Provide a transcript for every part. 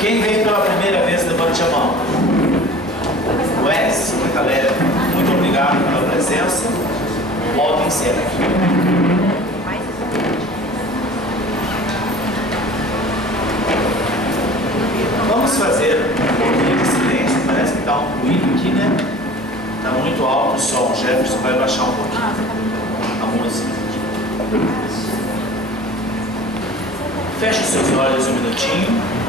Quem veio pela primeira vez, levante a mão. Wes, galera, muito obrigado pela presença. Volta em cena. Vamos fazer um pouquinho de silêncio. Parece que está um ruído aqui, né? Está muito alto o som. O Jefferson vai baixar um pouquinho a música. Feche os seus olhos um minutinho.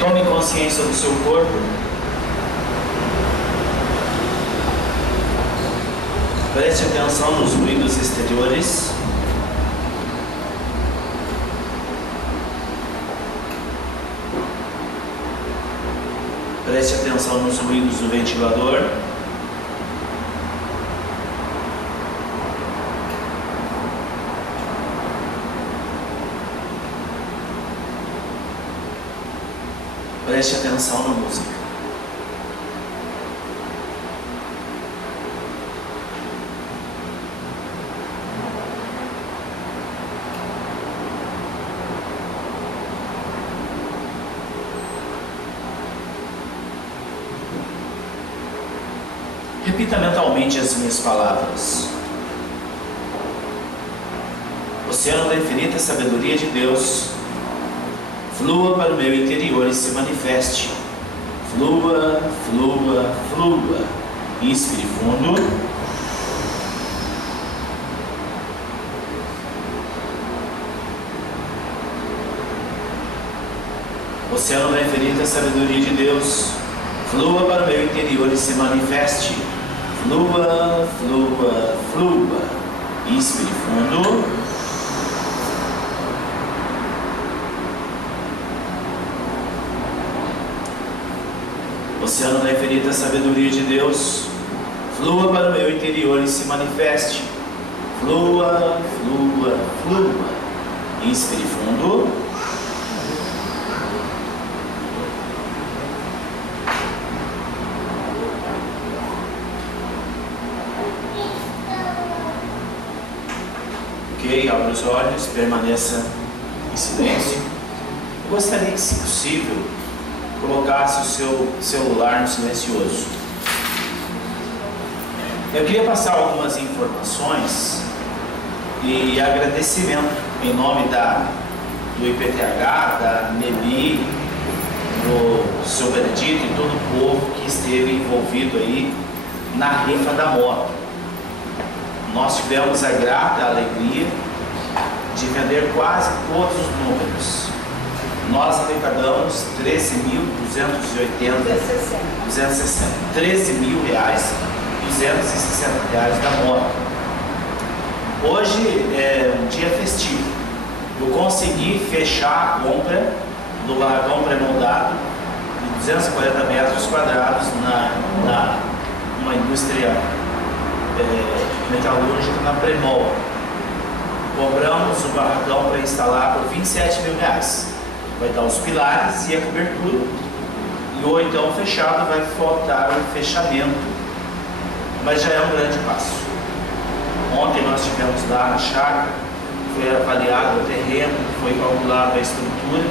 Tome consciência do seu corpo. Preste atenção nos ruídos exteriores. Preste atenção nos ruídos do ventilador. Preste atenção na música. Repita mentalmente as minhas palavras. Oceano da infinita sabedoria de Deus, flua para o meu interior e se manifeste. Flua, flua, flua. Inspire fundo. Oceano da infinita sabedoria de Deus, flua para o meu interior e se manifeste. Flua, flua, flua. Inspire fundo. Oceano da infinita sabedoria de Deus, flua para o meu interior e se manifeste. Flua, flua, flua. Inspire fundo. Ok, abra os olhos, permaneça em silêncio. Eu gostaria que, se possível, colocasse o seu celular no silencioso. Eu queria passar algumas informações e agradecimento em nome do IPTH, da NEBI, do seu Benedito e todo o povo que esteve envolvido aí na rifa da moto. Nós tivemos a grata alegria de vender quase todos os números. Nós arrecadamos R$13.260 da moto. Hoje é um dia festivo. Eu consegui fechar a compra do vagão pré-moldado de 240 metros quadrados numa indústria metalúrgica na Premol. Cobramos o barracão para instalar por R$27 mil. Vai dar os pilares e a cobertura, e o então fechado vai faltar o fechamento, mas já é um grande passo. Ontem nós estivemos lá na chácara, foi avaliado o terreno, foi calculada a estrutura,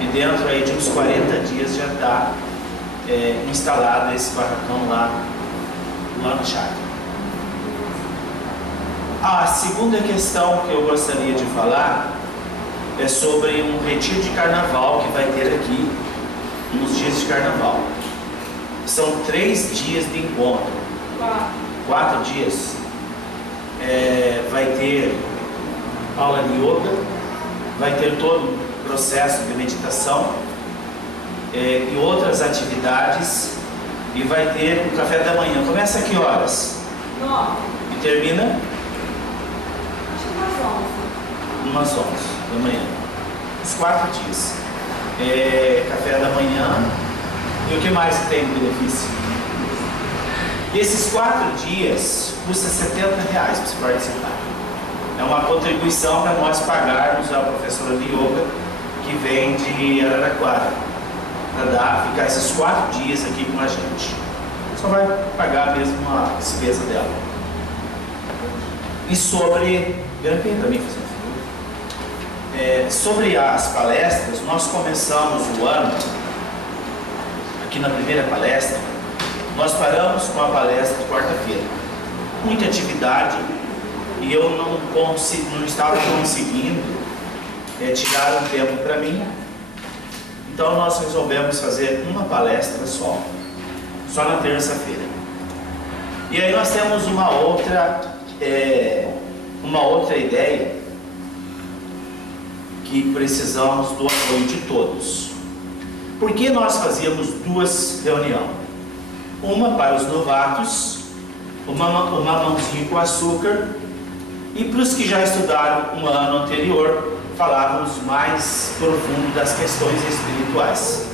e dentro aí de uns 40 dias já está instalado esse barracão lá na chácara. A segunda questão que eu gostaria de falar é sobre um retiro de carnaval que vai ter aqui nos dias de carnaval. São 3 dias de encontro. 4 dias. Vai ter aula de yoga, vai ter todo o processo de meditação e outras atividades, e vai ter o café da manhã. Começa a que horas? 9. E termina? Acho que umas 11. Umas 11 da manhã. Os 4 dias. Café da manhã. E o que mais que tem de benefício? Esses 4 dias custa R$70 para você participar. É uma contribuição para nós pagarmos a professora de yoga que vem de Araraquara, para ficar esses 4 dias aqui com a gente. só vai pagar mesmo a despesa dela. E sobre... para mim fazer sobre as palestras, nós começamos o ano, aqui na primeira palestra, nós paramos com a palestra de quarta-feira. Muita atividade e eu não estava conseguindo tirar um tempo para mim. Então nós resolvemos fazer uma palestra só na terça-feira. E aí nós temos uma outra ideia, que precisamos do apoio de todos. Por que nós fazíamos duas reuniões? Uma para os novatos, uma mãozinha com açúcar, e para os que já estudaram um ano anterior, falávamos mais profundo das questões espirituais.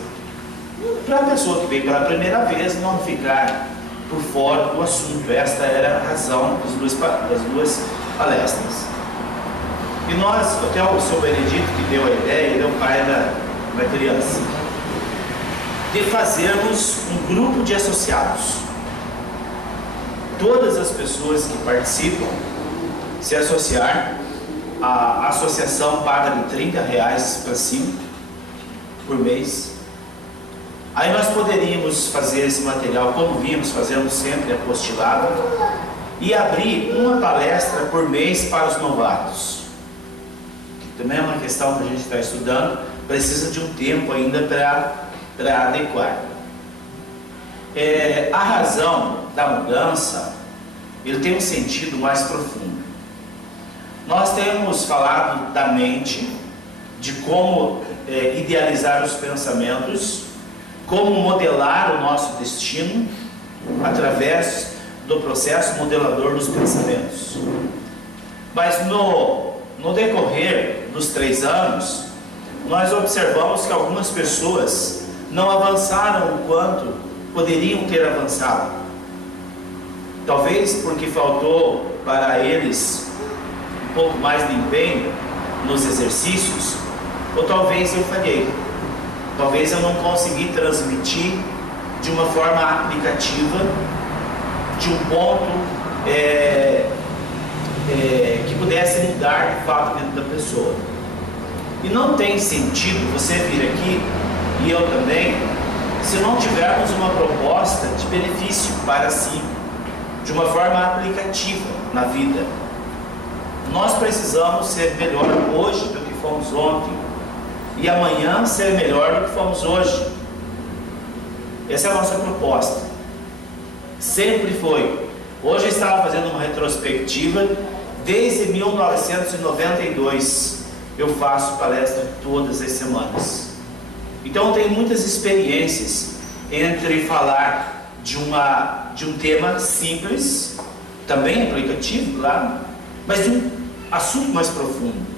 Para a pessoa que veio pela primeira vez não ficar por fora do assunto. Esta era a razão das duas palestras. E nós, até o seu Benedito que deu a ideia, ele é o pai da criança, de fazermos um grupo de associados. Todas as pessoas que participam se associar, a associação paga de R$30 para cima por mês. Aí nós poderíamos fazer esse material, como vimos, fazemos sempre apostilado, e abrir uma palestra por mês para os novatos. Também é uma questão que a gente está estudando, precisa de um tempo ainda para adequar. A razão da mudança, ele tem um sentido mais profundo. Nós temos falado da mente, de como idealizar os pensamentos, como modelar o nosso destino através do processo modelador dos pensamentos. Mas no decorrer dos 3 anos, nós observamos que algumas pessoas não avançaram o quanto poderiam ter avançado. Talvez porque faltou para eles um pouco mais de empenho nos exercícios, ou talvez eu falhei. Talvez eu não consegui transmitir de uma forma aplicativa, de um ponto que pudesse mudar de fato dentro da pessoa. E não tem sentido você vir aqui, e eu também, se não tivermos uma proposta de benefício para si, de uma forma aplicativa na vida. Nós precisamos ser melhor hoje do que fomos ontem, e amanhã ser melhor do que fomos hoje. Essa é a nossa proposta. Sempre foi. Hoje eu estava fazendo uma retrospectiva. Desde 1992 eu faço palestra todas as semanas. Então eu tenho muitas experiências entre falar de um tema simples, também aplicativo, claro, mas de um assunto mais profundo.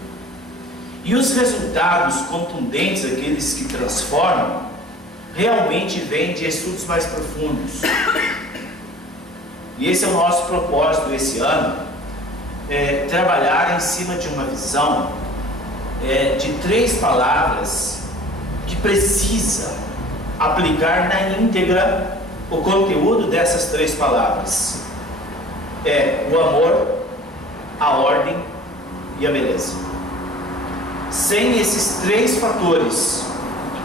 E os resultados contundentes, aqueles que transformam, realmente vêm de estudos mais profundos. E esse é o nosso propósito esse ano, trabalhar em cima de uma visão de 3 palavras que precisa aplicar na íntegra o conteúdo dessas 3 palavras. O amor, a ordem e a beleza. Sem esses 3 fatores,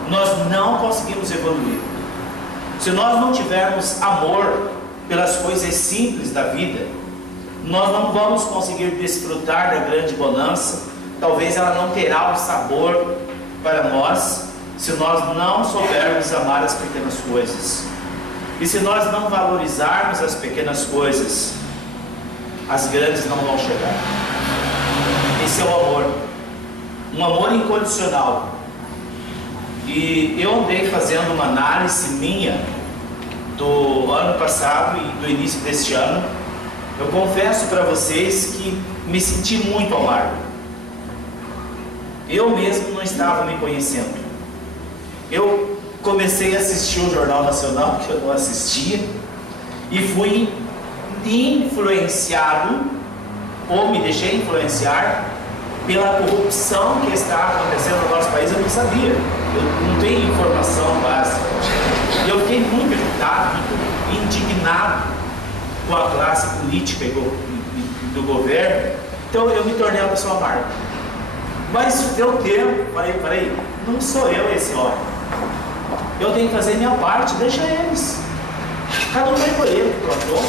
nós não conseguimos evoluir. Se nós não tivermos amor pelas coisas simples da vida, nós não vamos conseguir desfrutar da grande bonança. Talvez ela não terá o sabor para nós, se nós não soubermos amar as pequenas coisas. E se nós não valorizarmos as pequenas coisas, as grandes não vão chegar. Esse é o amor, um amor incondicional. E eu andei fazendo uma análise minha do ano passado e do início deste ano. Eu confesso para vocês que me senti muito amargo. Eu mesmo não estava me conhecendo. Eu comecei a assistir o Jornal Nacional, que eu não assistia, e fui influenciado, ou me deixei influenciar pela corrupção que está acontecendo no nosso país. Eu não sabia, eu não tenho informação básica. E eu fiquei muito irritado, indignado com a classe política e do governo, então eu me tornei uma pessoa amarga. Mas deu tempo, falei, não sou eu esse homem. Eu tenho que fazer minha parte, deixa eles. Cada um vai colher o que plantou.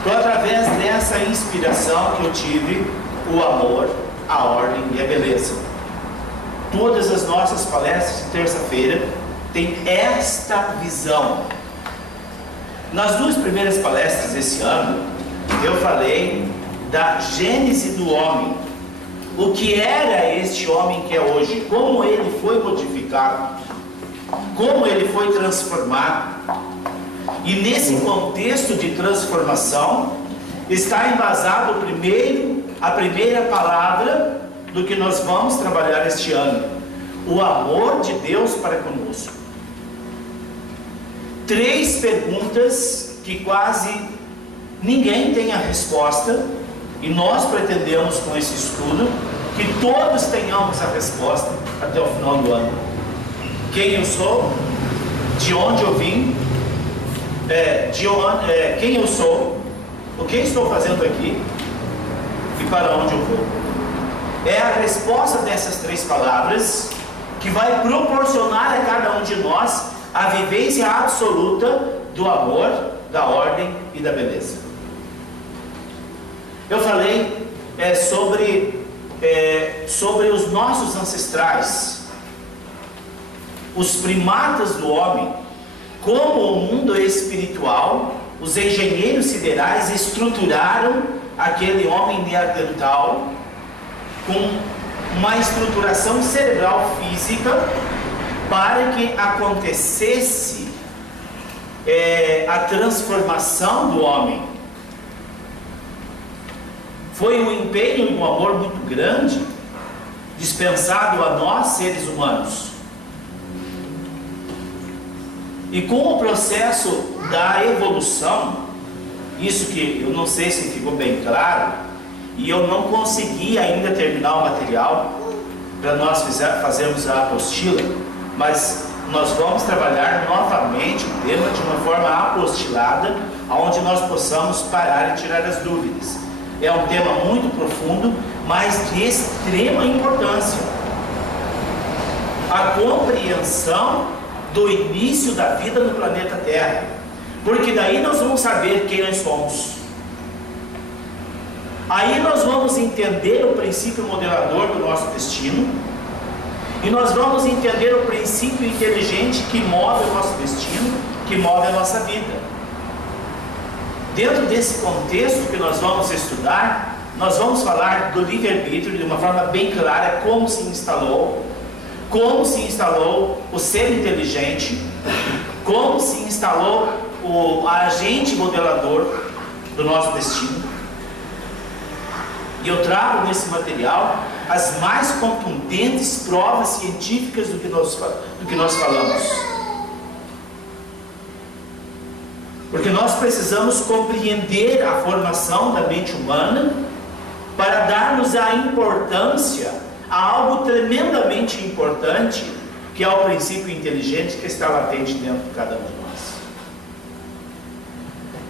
Então, através dessa inspiração que eu tive, o amor, a ordem e a beleza. Todas as nossas palestras de terça-feira têm esta visão. Nas 2 primeiras palestras desse ano, eu falei da gênese do homem. O que era este homem que é hoje, como ele foi modificado, como ele foi transformado. E nesse contexto de transformação está embasado a primeira palavra do que nós vamos trabalhar este ano: o amor de Deus para conosco. 3 perguntas que quase ninguém tem a resposta, e nós pretendemos com esse estudo que todos tenhamos a resposta até o final do ano. Quem eu sou? De onde eu vim? Quem eu sou? O que estou fazendo aqui? E para onde eu vou? É a resposta dessas 3 palavras que vai proporcionar a cada um de nós a vivência absoluta do amor, da ordem e da beleza. Eu falei sobre os nossos ancestrais, os primatas do homem, como o mundo espiritual, os engenheiros siderais estruturaram aquele homem neandertal com uma estruturação cerebral física para que acontecesse a transformação do homem. Foi um empenho e um amor muito grande dispensado a nós, seres humanos. E com o processo da evolução, isso que eu não sei se ficou bem claro, e eu não consegui ainda terminar o material para nós fazermos a apostila, mas nós vamos trabalhar novamente o tema de uma forma apostilada, onde nós possamos parar e tirar as dúvidas. É um tema muito profundo, mas de extrema importância. A compreensão do início da vida no planeta Terra, porque daí nós vamos saber quem nós somos. Aí nós vamos entender o princípio modelador do nosso destino, e nós vamos entender o princípio inteligente que move o nosso destino, que move a nossa vida. Dentro desse contexto que nós vamos estudar, nós vamos falar do livre-arbítrio de uma forma bem clara, como se instalou o ser inteligente, como se instalou o agente modelador do nosso destino. E eu trago nesse material as mais contundentes provas científicas do que nós falamos. Porque nós precisamos compreender a formação da mente humana para darmos a importância a algo tremendamente importante, que é o princípio inteligente que está latente dentro de cada um de nós.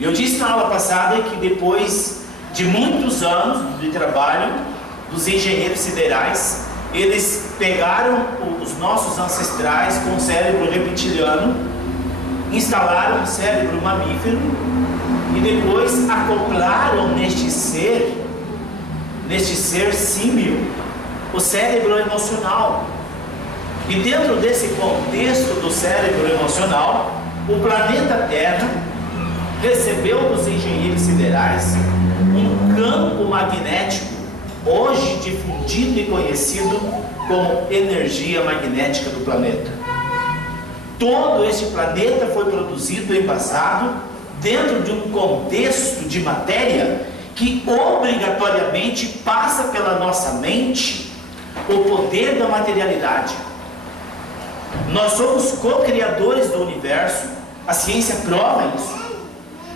Eu disse na aula passada que depois de muitos anos de trabalho dos engenheiros siderais, eles pegaram os nossos ancestrais com o cérebro reptiliano, instalaram um cérebro mamífero e depois acoplaram neste ser símio, o cérebro emocional. E dentro desse contexto do cérebro emocional, o planeta Terra recebeu dos engenheiros siderais um campo magnético, hoje difundido e conhecido como energia magnética do planeta. Todo este planeta foi produzido e embasado dentro de um contexto de matéria que obrigatoriamente passa pela nossa mente o poder da materialidade. Nós somos co-criadores do universo, a ciência prova isso.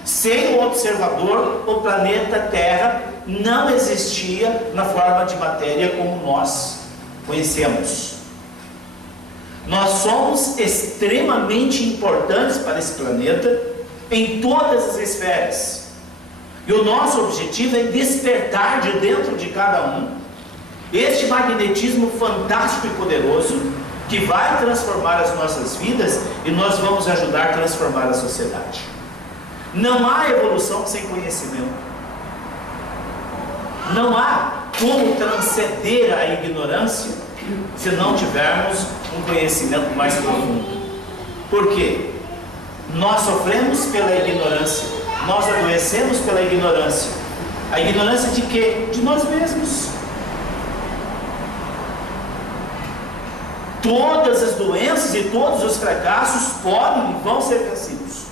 Sem o observador, o planeta Terra não existia na forma de matéria como nós conhecemos. Nós somos extremamente importantes para esse planeta em todas as esferas. E o nosso objetivo é despertar de dentro de cada um este magnetismo fantástico e poderoso que vai transformar as nossas vidas, e nós vamos ajudar a transformar a sociedade. Não há evolução sem conhecimento. Não há como transcender a ignorância se não tivermos um conhecimento mais profundo. Por quê? Nós sofremos pela ignorância, nós adoecemos pela ignorância. A ignorância de quê? De nós mesmos. Todas as doenças e todos os fracassos podem e vão ser vencidos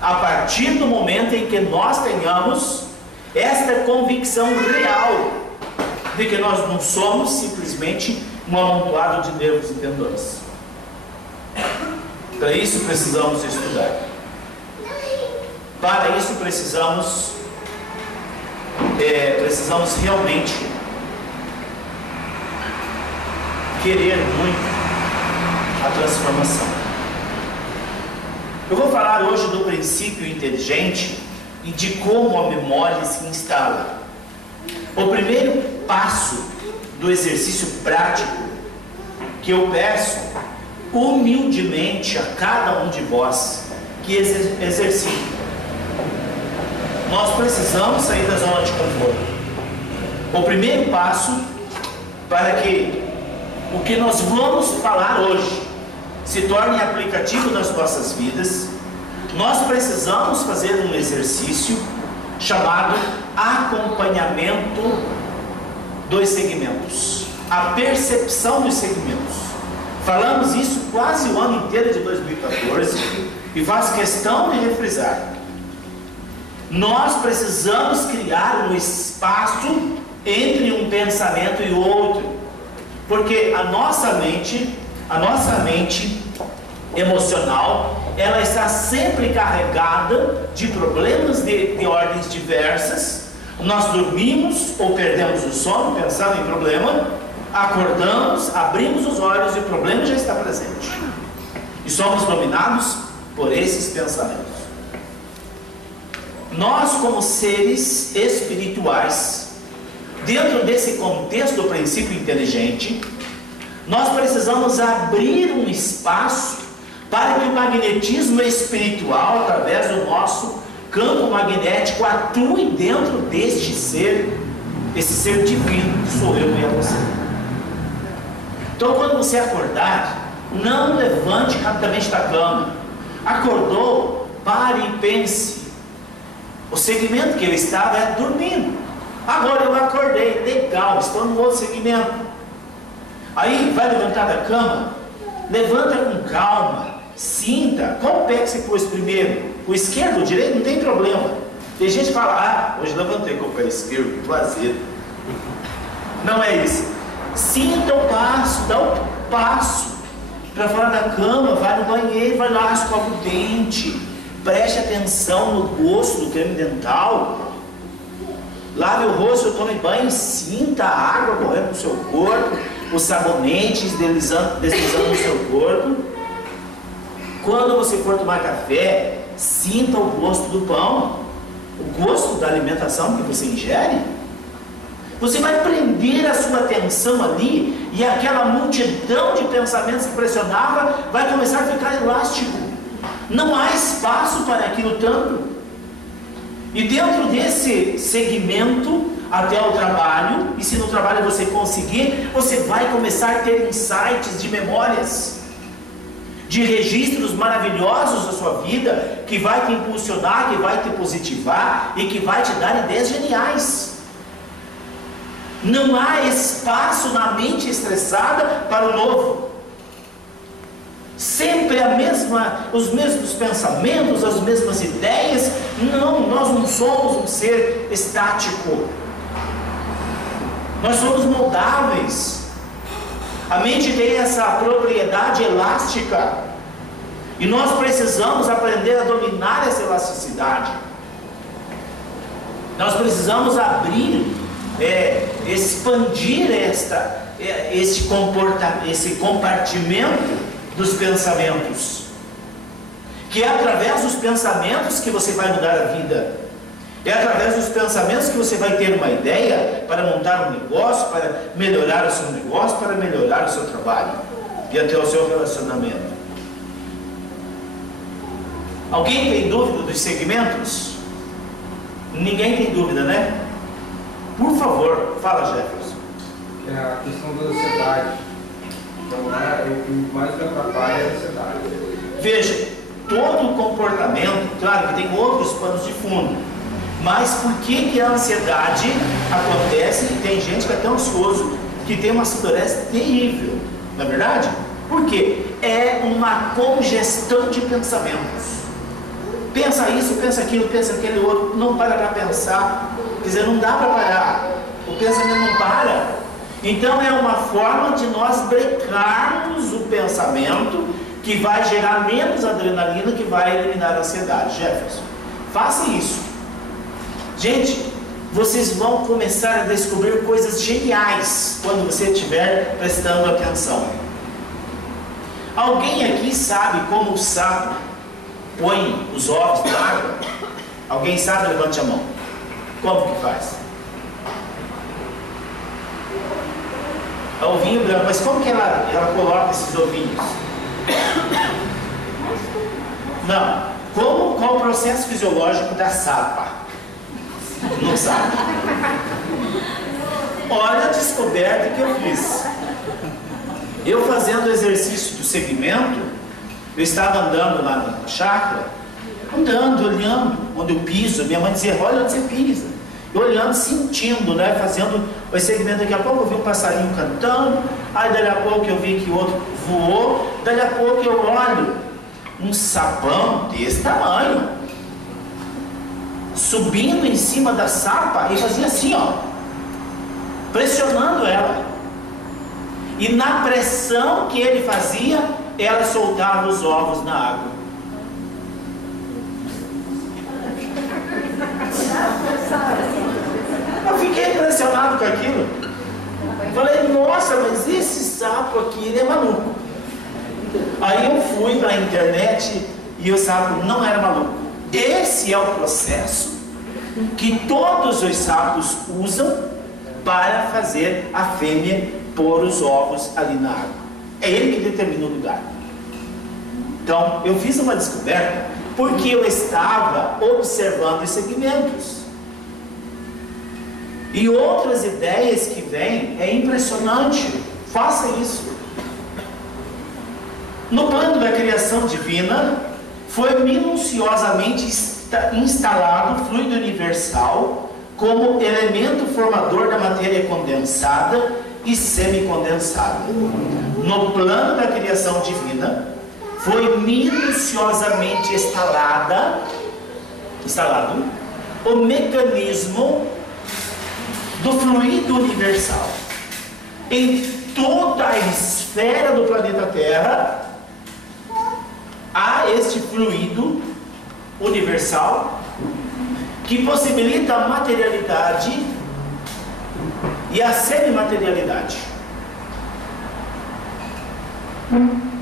a partir do momento em que nós tenhamos esta convicção real de que nós não somos simplesmente um amontoado de nervos e tendões. Para isso precisamos estudar. Para isso precisamos realmente querer muito a transformação. Eu vou falar hoje do princípio inteligente e de como a memória se instala. O primeiro passo do exercício prático que eu peço humildemente a cada um de vós que exercite. Nós precisamos sair da zona de conforto. O primeiro passo para que o que nós vamos falar hoje se torne aplicativo nas nossas vidas, nós precisamos fazer um exercício chamado acompanhamento dos segmentos, a percepção dos segmentos. Falamos isso quase o ano inteiro de 2014 e faço questão de refrisar. Nós precisamos criar um espaço entre um pensamento e outro, porque a nossa mente emocional, ela está sempre carregada de problemas de ordens diversas. Nós dormimos ou perdemos o sono pensando em problema, acordamos, abrimos os olhos e o problema já está presente. E somos dominados por esses pensamentos. Nós, como seres espirituais, dentro desse contexto do princípio inteligente, nós precisamos abrir um espaço para que o magnetismo espiritual, através do nosso campo magnético, atue dentro deste ser, esse ser divino que sou eu e é você. Então, quando você acordar, não levante rapidamente da cama. Acordou, pare e pense. O segmento que eu estava é dormindo. Agora eu acordei, legal, estou no outro segmento. Aí vai levantar da cama, levanta com calma, sinta. Qual pé que você pôs primeiro? O esquerdo ou o direito? Não tem problema. Tem gente que fala, hoje levantei com o pé esquerdo, que prazer. Não é isso. Sinta o passo, dá o passo para fora da cama, vai no banheiro, vai lá, escova o dente, preste atenção no gosto do creme dental, lave o rosto, tome banho, sinta a água correndo no seu corpo, os sabonetes deslizando no seu corpo. Quando você for tomar café, sinta o gosto do pão, o gosto da alimentação que você ingere. Você vai prender a sua atenção ali, e aquela multidão de pensamentos que pressionava vai começar a ficar elástico. Não há espaço para aquilo tanto. E dentro desse segmento até o trabalho, e se no trabalho você conseguir, você vai começar a ter insights de memórias, de registros maravilhosos da sua vida, que vai te impulsionar, que vai te positivar e que vai te dar ideias geniais. Não há espaço na mente estressada para o novo. Sempre os mesmos pensamentos, as mesmas ideias. Não, nós não somos um ser estático. Nós somos moldáveis. A mente tem essa propriedade elástica. E nós precisamos aprender a dominar essa elasticidade. Nós precisamos abrir, expandir esse compartimento dos pensamentos. Que é através dos pensamentos que você vai mudar a vida. É através dos pensamentos que você vai ter uma ideia para montar um negócio, para melhorar o seu negócio, para melhorar o seu trabalho e até o seu relacionamento. Alguém tem dúvida dos segmentos? Ninguém tem dúvida, né? Por favor, fala, Jefferson. É a questão da ansiedade. Então, o que mais me atrapalha é a ansiedade. Veja, todo comportamento, claro que tem outros panos de fundo, mas por que a ansiedade acontece e tem gente que é tão ansioso, que tem uma sudorese terrível, não é verdade? Por quê? É uma congestão de pensamentos. Pensa isso, pensa aquilo, pensa aquele outro, não para para pensar. Quer dizer, não dá para parar. O pensamento não para. Então é uma forma de nós brecarmos o pensamento que vai gerar menos adrenalina, que vai eliminar a ansiedade. Jefferson, faça isso. Gente, vocês vão começar a descobrir coisas geniais quando você estiver prestando atenção. Alguém aqui sabe como o sapo põe os ovos na água? Alguém sabe? Levante a mão. Como que faz? É ovinho branco, mas como que ela coloca esses ovinhos? Não. Qual o processo fisiológico da sapa? Não sabe. Olha a descoberta que eu fiz. Eu fazendo o exercício do segmento, eu estava andando lá na chácara, andando, olhando onde eu piso. Minha mãe dizia, olha onde você pisa. Eu olhando, sentindo, né? Fazendo o segmento. Daqui a pouco eu vi um passarinho cantando, aí dali a pouco eu vi que o outro voou, dali a pouco eu olho um sapão desse tamanho, subindo em cima da sapa e fazia assim, ó, pressionando ela. E na pressão que ele fazia, ela soltava os ovos na água. Eu fiquei impressionado com aquilo. Falei, nossa, mas esse sapo aqui, ele é maluco. Aí eu fui para a internet e o sapo não era maluco. Esse é o processo que todos os sapos usam para fazer a fêmea pôr os ovos ali na água. É ele que determina o lugar. Então, eu fiz uma descoberta porque eu estava observando os segmentos. E outras ideias que vêm, é impressionante. Faça isso. No plano da criação divina, foi minuciosamente instalado o fluido universal como elemento formador da matéria condensada e semicondensada. No plano da criação divina, foi minuciosamente instalado o mecanismo do fluido universal. Em toda a esfera do planeta Terra, há este fluido universal que possibilita a materialidade e a semimaterialidade.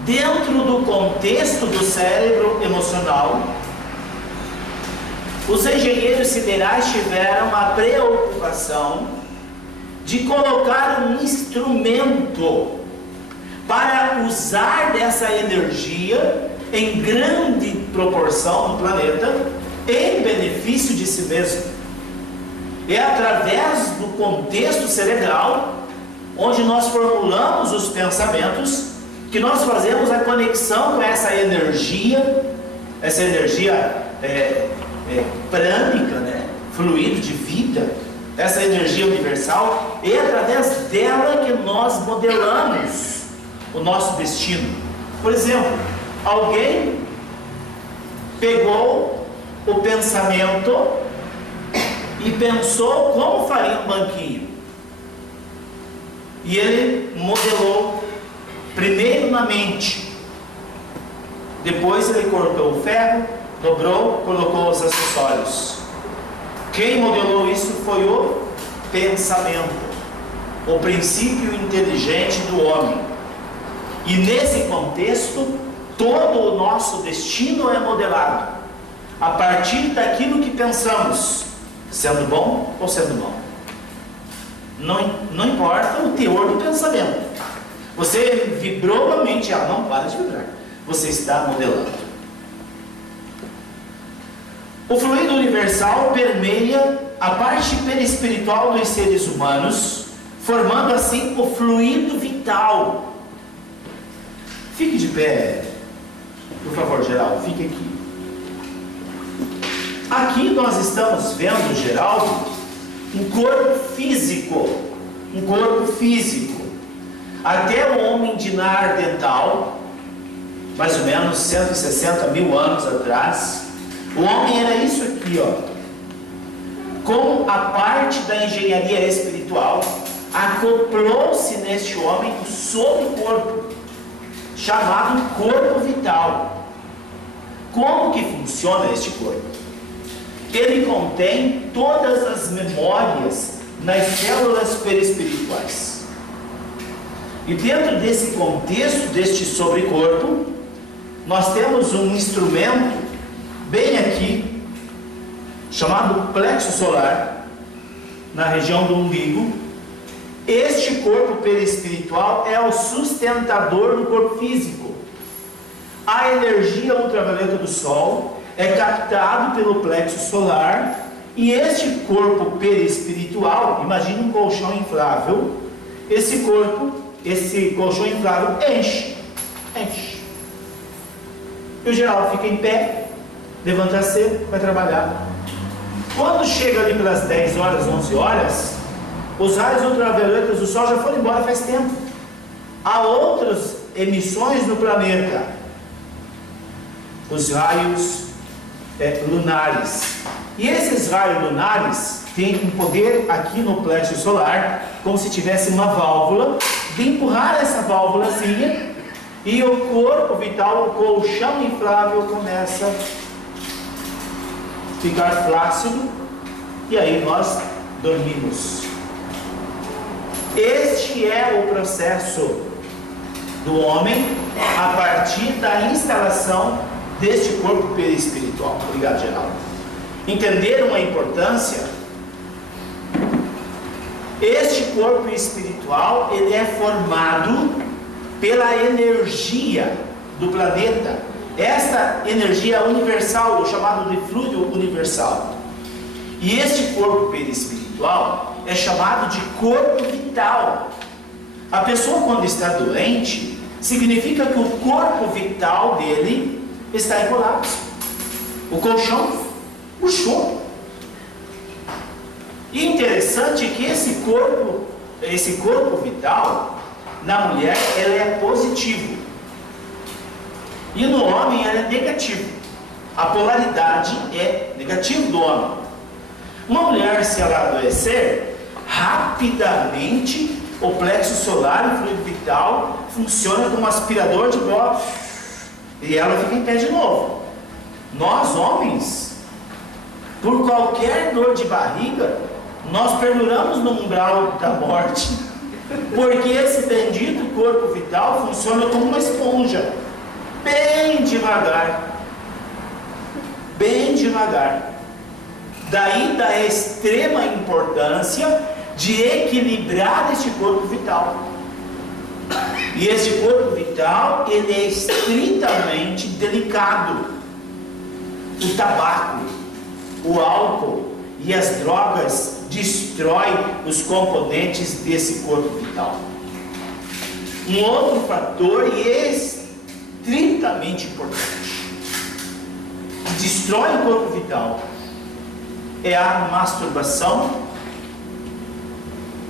Dentro do contexto do cérebro emocional, os engenheiros siderais tiveram a preocupação de colocar um instrumento para usar dessa energia em grande proporção no planeta em benefício de si mesmo. É através do contexto cerebral, onde nós formulamos os pensamentos, que nós fazemos a conexão com essa energia prânica, né? Fluido de vida, essa energia universal. É através dela que nós modelamos o nosso destino. Por exemplo, alguém pegou o pensamento e pensou como faria um banquinho, e ele modelou primeiro na mente, depois ele cortou o ferro, dobrou, colocou os acessórios. Quem modelou isso foi o pensamento, o princípio inteligente do homem. E nesse contexto, todo o nosso destino é modelado a partir daquilo que pensamos, sendo bom ou sendo mal. Não importa o teor do pensamento. Você vibrou a mente, ela não para de vibrar. Você está modelando. O fluido universal permeia a parte perispiritual dos seres humanos, formando assim o fluido vital. Fique de pé, por favor, Geraldo, fique aqui. Aqui nós estamos vendo, Geraldo, um corpo físico. Um corpo físico. Até o homem de Neandertal, mais ou menos 160 mil anos atrás, o homem era isso aqui, ó. Com a parte da engenharia espiritual, acoplou-se neste homem o sobre-corpo, chamado corpo vital. Como que funciona este corpo? Ele contém todas as memórias nas células perispirituais. E dentro desse contexto, deste sobrecorpo, nós temos um instrumento bem aqui, chamado plexo solar, na região do umbigo. Este corpo perispiritual é o sustentador do corpo físico. A energia ultravioleta do Sol é captado pelo plexo solar, e este corpo perispiritual, imagine um colchão inflável, esse colchão inflável enche. E o Geraldo fica em pé, levanta cedo, vai trabalhar. Quando chega ali pelas 10 horas, 11 horas, os raios ultravioletas do Sol já foram embora faz tempo. Há outras emissões no planeta, os raios lunares. E esses raios lunares têm um poder aqui no plexo solar, como se tivesse uma válvula, de empurrar essa válvulazinha, e o corpo vital, o colchão inflável, começa a ficar flácido, e aí nós dormimos. Este é o processo do homem a partir da instalação deste corpo perispiritual. Obrigado, Geraldo. Entenderam a importância? Este corpo espiritual, ele é formado pela energia do planeta. Esta energia universal, o chamado de fluido universal. E este corpo perispiritual é chamado de corpo vital. A pessoa, quando está doente, significa que o corpo vital dele está em colapso. O colchão puxou. E interessante que esse corpo vital, na mulher, ele é positivo. E no homem, ele é negativo. A polaridade é negativa do homem. Uma mulher, se ela adoecer, rapidamente o plexo solar e o fluido vital funciona como um aspirador de pó, e ela fica em pé de novo. Nós, homens, por qualquer dor de barriga, nós perduramos no umbral da morte, porque esse bendito corpo vital funciona como uma esponja, bem devagar, bem devagar. Daí da extrema importância de equilibrar este corpo vital. E este corpo vital, ele é estritamente delicado. O tabaco, o álcool e as drogas destroem os componentes desse corpo vital. Um outro fator estritamente importante que destrói o corpo vital é a masturbação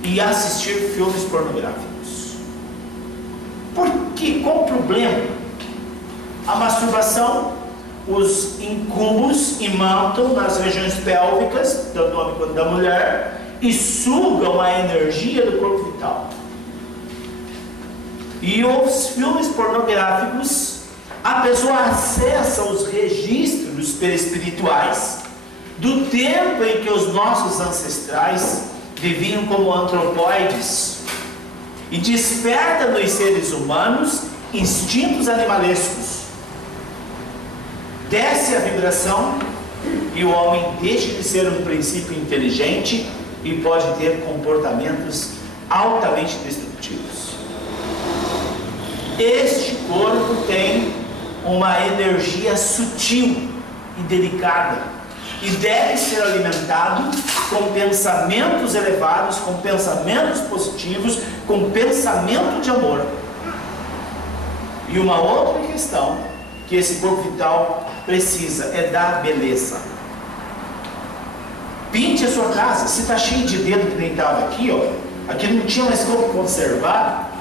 e assistir filmes pornográficos. Por quê? Qual o problema? A masturbação, os incubos imantam nas regiões pélvicas, tanto do homem quanto da mulher, e sugam a energia do corpo vital. E os filmes pornográficos, a pessoa acessa os registros perispirituais do tempo em que os nossos ancestrais viviam como antropóides, e desperta nos seres humanos instintos animalescos, desce a vibração e o homem deixa de ser um princípio inteligente e pode ter comportamentos altamente destrutivos. Este corpo tem uma energia sutil e delicada e deve ser alimentado com pensamentos elevados, com pensamentos positivos, com pensamento de amor. E uma outra questão que esse corpo vital precisa é da beleza. Pinte a sua casa. Se está cheio de dedo que nem estava aqui, ó, aqui não tinha mais como conservar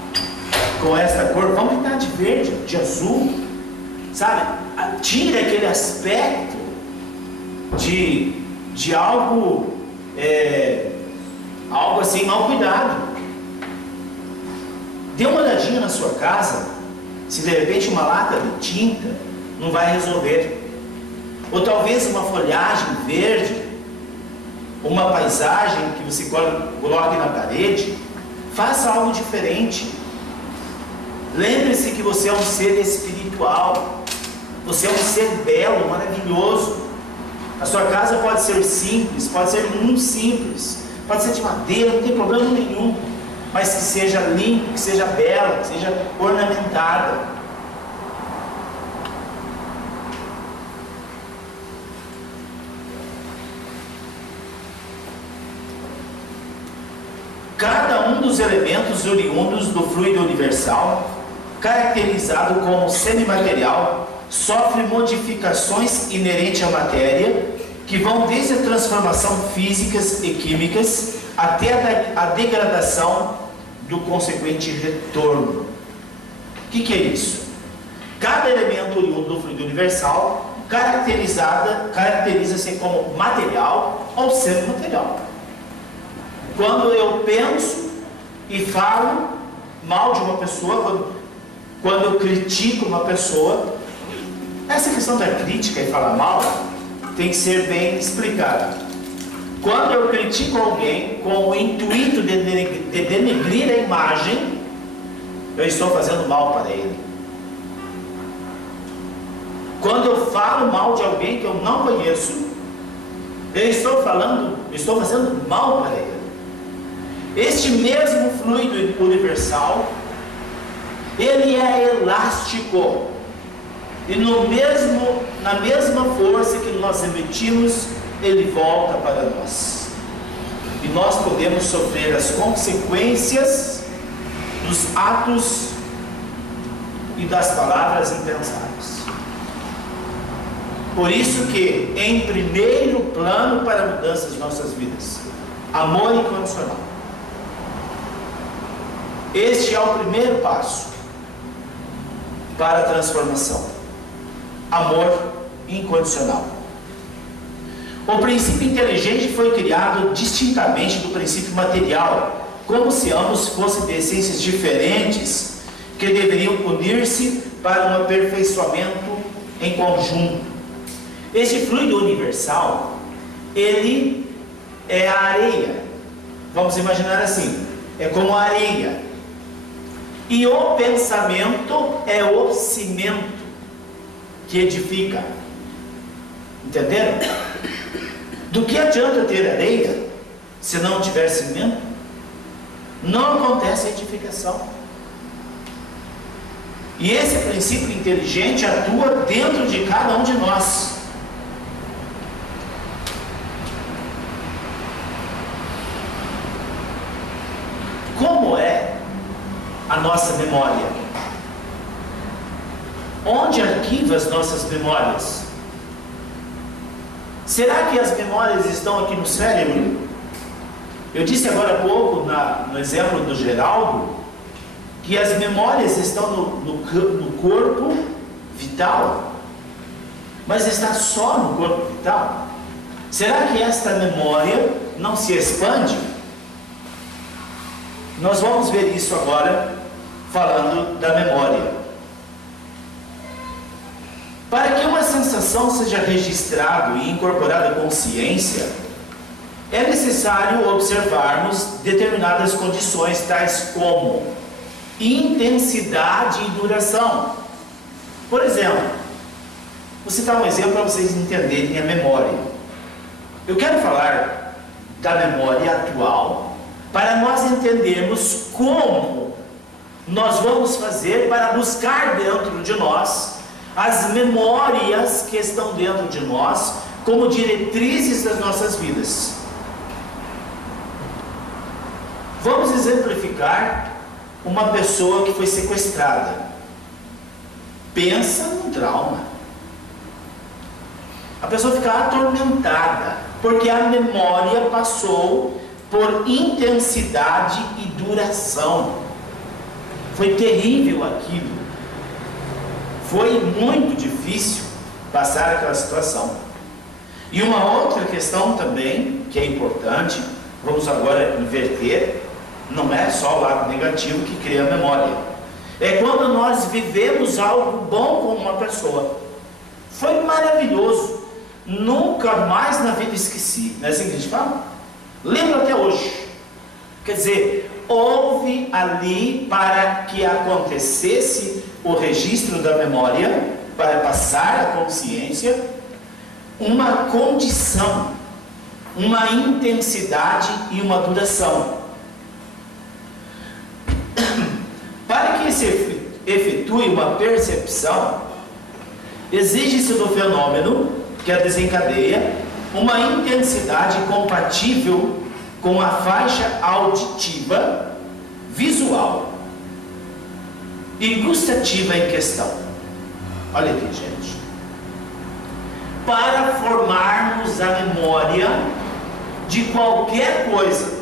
com esta cor, vamos pintar de verde, de azul, sabe? Tira aquele aspecto de algo assim mal cuidado. Dê uma olhadinha na sua casa, se de repente uma lata de tinta não vai resolver, ou talvez uma folhagem verde, uma paisagem que você coloque na parede. Faça algo diferente. Lembre-se que você é um ser espiritual, você é um ser belo, maravilhoso. A sua casa pode ser simples, pode ser muito simples, pode ser de madeira, não tem problema nenhum, mas que seja limpa, que seja bela, que seja ornamentada. Cada um dos elementos oriundos do fluido universal, caracterizado como semimaterial, sofre modificações inerentes à matéria, que vão desde a transformação físicas e químicas até a degradação do consequente retorno. O que é isso? Cada elemento oriundo do fluido universal caracteriza-se como material ou semimaterial. Quando eu penso e falo mal de uma pessoa, quando eu critico uma pessoa, essa questão da crítica e falar mal tem que ser bem explicada. Quando eu critico alguém com o intuito de denegrir a imagem, eu estou fazendo mal para ele. Quando eu falo mal de alguém que eu não conheço, eu estou fazendo mal para ele. Este mesmo fluido universal, ele é elástico, e na mesma força que nós emitimos, ele volta para nós, e nós podemos sofrer as consequências dos atos e das palavras impensadas. Por isso que, em primeiro plano para a mudança de nossas vidas, amor incondicional. Este é o primeiro passo para a transformação. Amor incondicional. O princípio inteligente foi criado distintamente do princípio material, como se ambos fossem de essências diferentes que deveriam unir-se para um aperfeiçoamento em conjunto. Este fluido universal, ele é a areia. Vamos imaginar assim, é como a areia. E o pensamento é o cimento que edifica. Entenderam? Do que adianta ter areia se não tiver cimento? Não acontece a edificação. E esse princípio inteligente atua dentro de cada um de nós. Como é a nossa memória? Onde arquiva as nossas memórias? Será que as memórias estão aqui no cérebro? Eu disse agora há pouco, no exemplo do Geraldo, que as memórias estão no corpo vital, mas está só no corpo vital. Será que esta memória não se expande? Nós vamos ver isso agora, falando da memória. Para que uma sensação seja registrada e incorporada à consciência, é necessário observarmos determinadas condições, tais como intensidade e duração. Por exemplo, vou citar um exemplo para vocês entenderem a memória. Eu quero falar da memória atual para nós entendermos como nós vamos fazer para buscar dentro de nós as memórias que estão dentro de nós como diretrizes das nossas vidas. Vamos exemplificar uma pessoa que foi sequestrada. Pensa num trauma. A pessoa fica atormentada, porque a memória passou por intensidade e duração. Foi terrível aquilo. Foi muito difícil passar aquela situação. E uma outra questão também, que é importante, vamos agora inverter, não é só o lado negativo que cria a memória. É quando nós vivemos algo bom com uma pessoa. Foi maravilhoso. Nunca mais na vida esqueci. Não é assim que a gente fala? Lembro até hoje. Quer dizer, houve ali para que acontecesse o registro da memória, para passar a consciência, uma condição, uma intensidade e uma duração. Para que se efetue uma percepção, exige-se do fenômeno que a desencadeia uma intensidade compatível com a faixa auditiva, visual e gustativa em questão. Olha aqui, gente. Para formarmos a memória de qualquer coisa,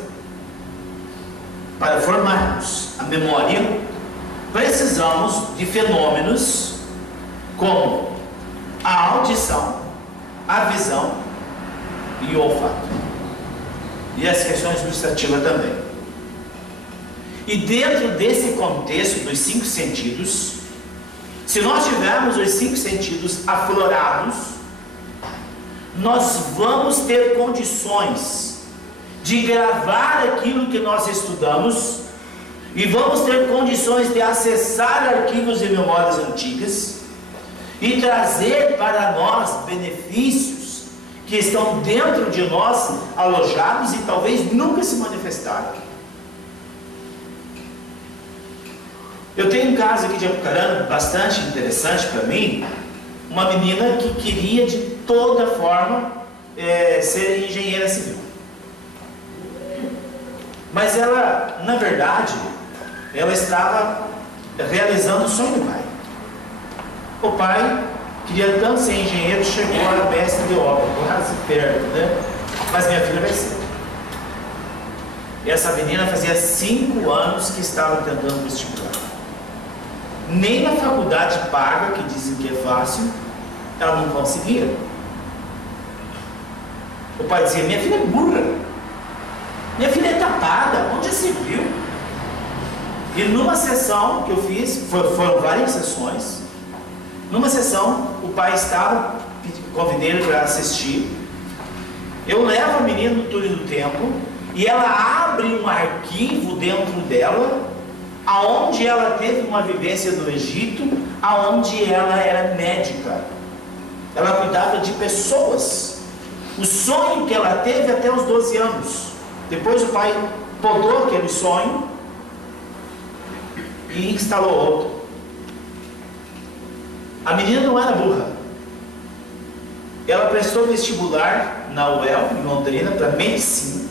para formarmos a memória, precisamos de fenômenos como a audição, a visão e o olfato. E as questões gustativas também. E dentro desse contexto dos 5 sentidos, se nós tivermos os 5 sentidos aflorados, nós vamos ter condições de gravar aquilo que nós estudamos e vamos ter condições de acessar arquivos e memórias antigas e trazer para nós benefícios que estão dentro de nós, alojados e talvez nunca se manifestaram. Eu tenho um caso aqui de Apucarana bastante interessante para mim. Uma menina que queria de toda forma ser engenheira civil. Mas ela, na verdade, ela estava realizando o sonho do pai. O pai queria tanto ser engenheiro, chegou a mestre de obra, quase perto, né? Mas minha filha vai ser. E essa menina fazia 5 anos que estava tentando vestibular. Nem na faculdade paga, que dizem que é fácil, ela não conseguia. O pai dizia: minha filha é burra, minha filha é tapada, onde se viu? E numa sessão que eu fiz, foram várias sessões. Numa sessão, o pai estava, convidei ele para assistir. Eu levo a menina no túnel do tempo e ela abre um arquivo dentro dela, aonde ela teve uma vivência no Egito, aonde ela era médica. Ela cuidava de pessoas. O sonho que ela teve até os 12 anos. Depois o pai podou aquele sonho e instalou outro. A menina não era burra. Ela prestou vestibular na UEL, em Londrina, para medicina.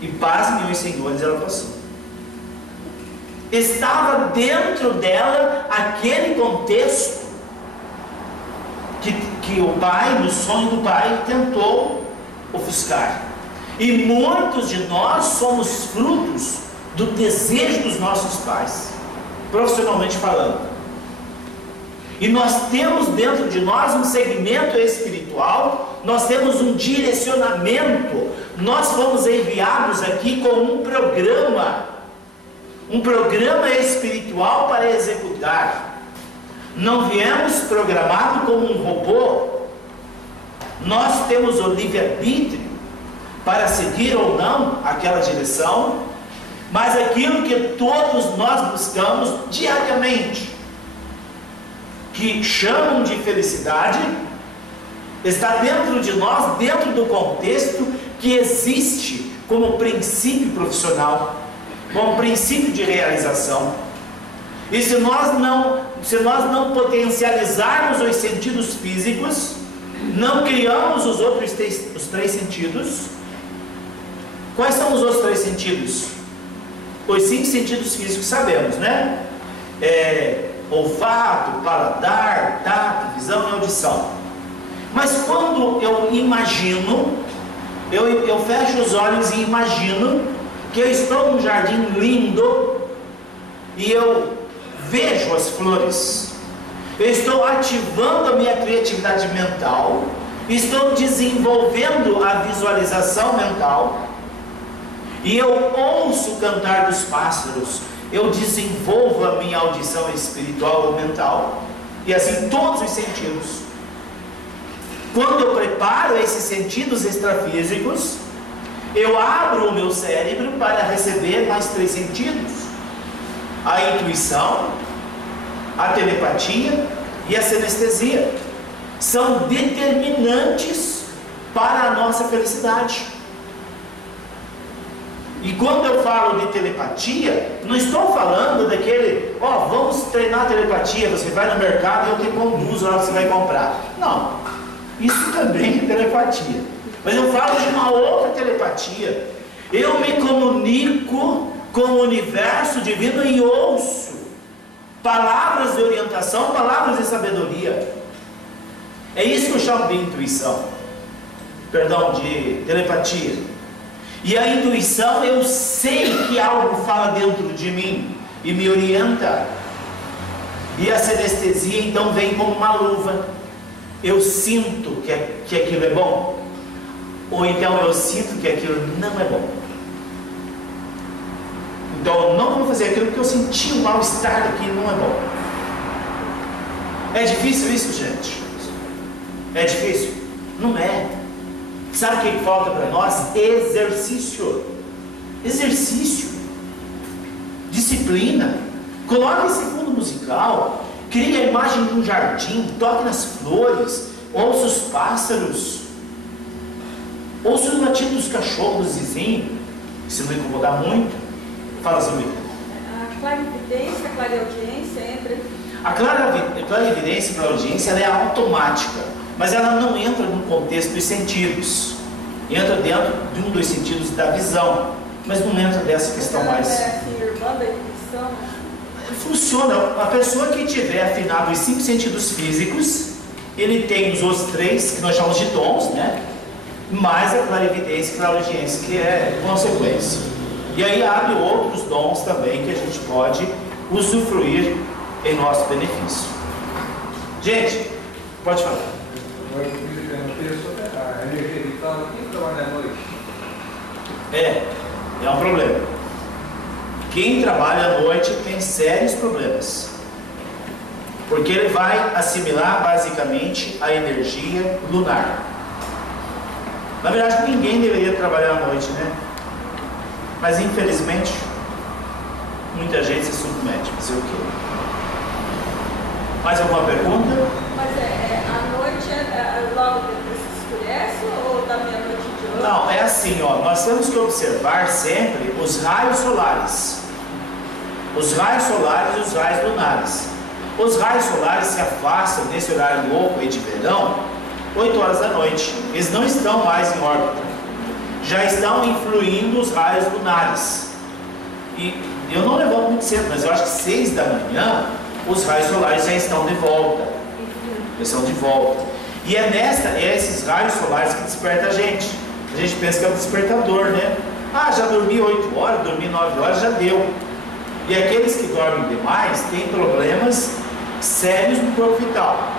E pasmem os senhores, ela passou. Estava dentro dela aquele contexto que o pai, no sonho do pai, tentou ofuscar. E muitos de nós somos frutos do desejo dos nossos pais, profissionalmente falando. E nós temos dentro de nós um segmento espiritual, nós temos um direcionamento, nós fomos enviados aqui com um programa espiritual para executar. Não viemos programados como um robô. Nós temos o livre-arbítrio para seguir ou não aquela direção, mas aquilo que todos nós buscamos diariamente, que chamam de felicidade, está dentro de nós, dentro do contexto que existe como princípio profissional, como princípio de realização. E se nós não potencializarmos os sentidos físicos, não criamos os três sentidos. Quais são os outros 3 sentidos? Os 5 sentidos físicos sabemos, né? Olfato, paladar, tato, visão e audição. Mas quando eu imagino, eu fecho os olhos e imagino que eu estou num jardim lindo e eu vejo as flores, eu estou ativando a minha criatividade mental, estou desenvolvendo a visualização mental, e eu ouço o cantar dos pássaros, eu desenvolvo a minha audição espiritual ou mental, e assim todos os sentidos. Quando eu preparo esses sentidos extrafísicos, eu abro o meu cérebro para receber mais 3 sentidos: a intuição, a telepatia e a sinestesia. São determinantes para a nossa felicidade. E quando eu falo de telepatia, não estou falando daquele, vamos treinar a telepatia, você vai no mercado e eu te conduzo lá que você vai comprar. Não, isso também é telepatia. Mas eu falo de uma outra telepatia. Eu me comunico com o universo divino e ouço palavras de orientação, palavras de sabedoria. É isso que eu chamo de intuição, de telepatia. E a intuição, eu sei que algo fala dentro de mim e me orienta. E a sinestesia então vem como uma luva. Eu sinto que aquilo é bom, ou então eu sinto que aquilo não é bom. Então eu não vou fazer aquilo porque eu senti um mal-estar aqui, não é bom. É difícil isso, gente? É difícil? Não é. Sabe o que falta para nós? Exercício. Exercício. Disciplina. Coloque esse fundo musical. Crie a imagem de um jardim. Toque nas flores. Ouça os pássaros. Ouça o latido dos cachorros do vizinho. Se não incomodar muito. Fala sobre isso. A clarividência, a clareaudiência entra. A clarividência e a clareaudiência ela é automática. Mas ela não entra no contexto dos sentidos. Entra dentro de um dos sentidos da visão. Mas não entra dessa questão mais. É assim, irmã da intuição? Funciona. A pessoa que tiver afinado os 5 sentidos físicos, ele tem os outros 3, que nós chamamos de dons, né? Mais a clarividência e a clareaudiência, que é consequência. E aí abre outros dons também que a gente pode usufruir em nosso benefício. Gente, pode falar. Agora eu queria perguntar sobre a energia vital. Quem trabalha à noite? É um problema. Quem trabalha à noite tem sérios problemas. Porque ele vai assimilar basicamente a energia lunar. Na verdade, ninguém deveria trabalhar à noite, né? Mas infelizmente, muita gente se submete. Fazer o quê? Mais alguma pergunta? Mas a noite logo depois se escurece ou da meia-noite de hoje? Não, é assim, nós temos que observar sempre os raios solares. Os raios solares e os raios lunares. Os raios solares se afastam nesse horário louco aí de verão, 8 horas da noite. Eles não estão mais em órbita. Já estão influindo os raios lunares. E eu não levanto muito cedo, mas eu acho que 6 da manhã os raios solares já estão de volta. Eles estão de volta. E é esses raios solares que despertam a gente. A gente pensa que é um despertador, né? Já dormi 8 horas, dormi 9 horas, já deu. E aqueles que dormem demais têm problemas sérios no corpo vital.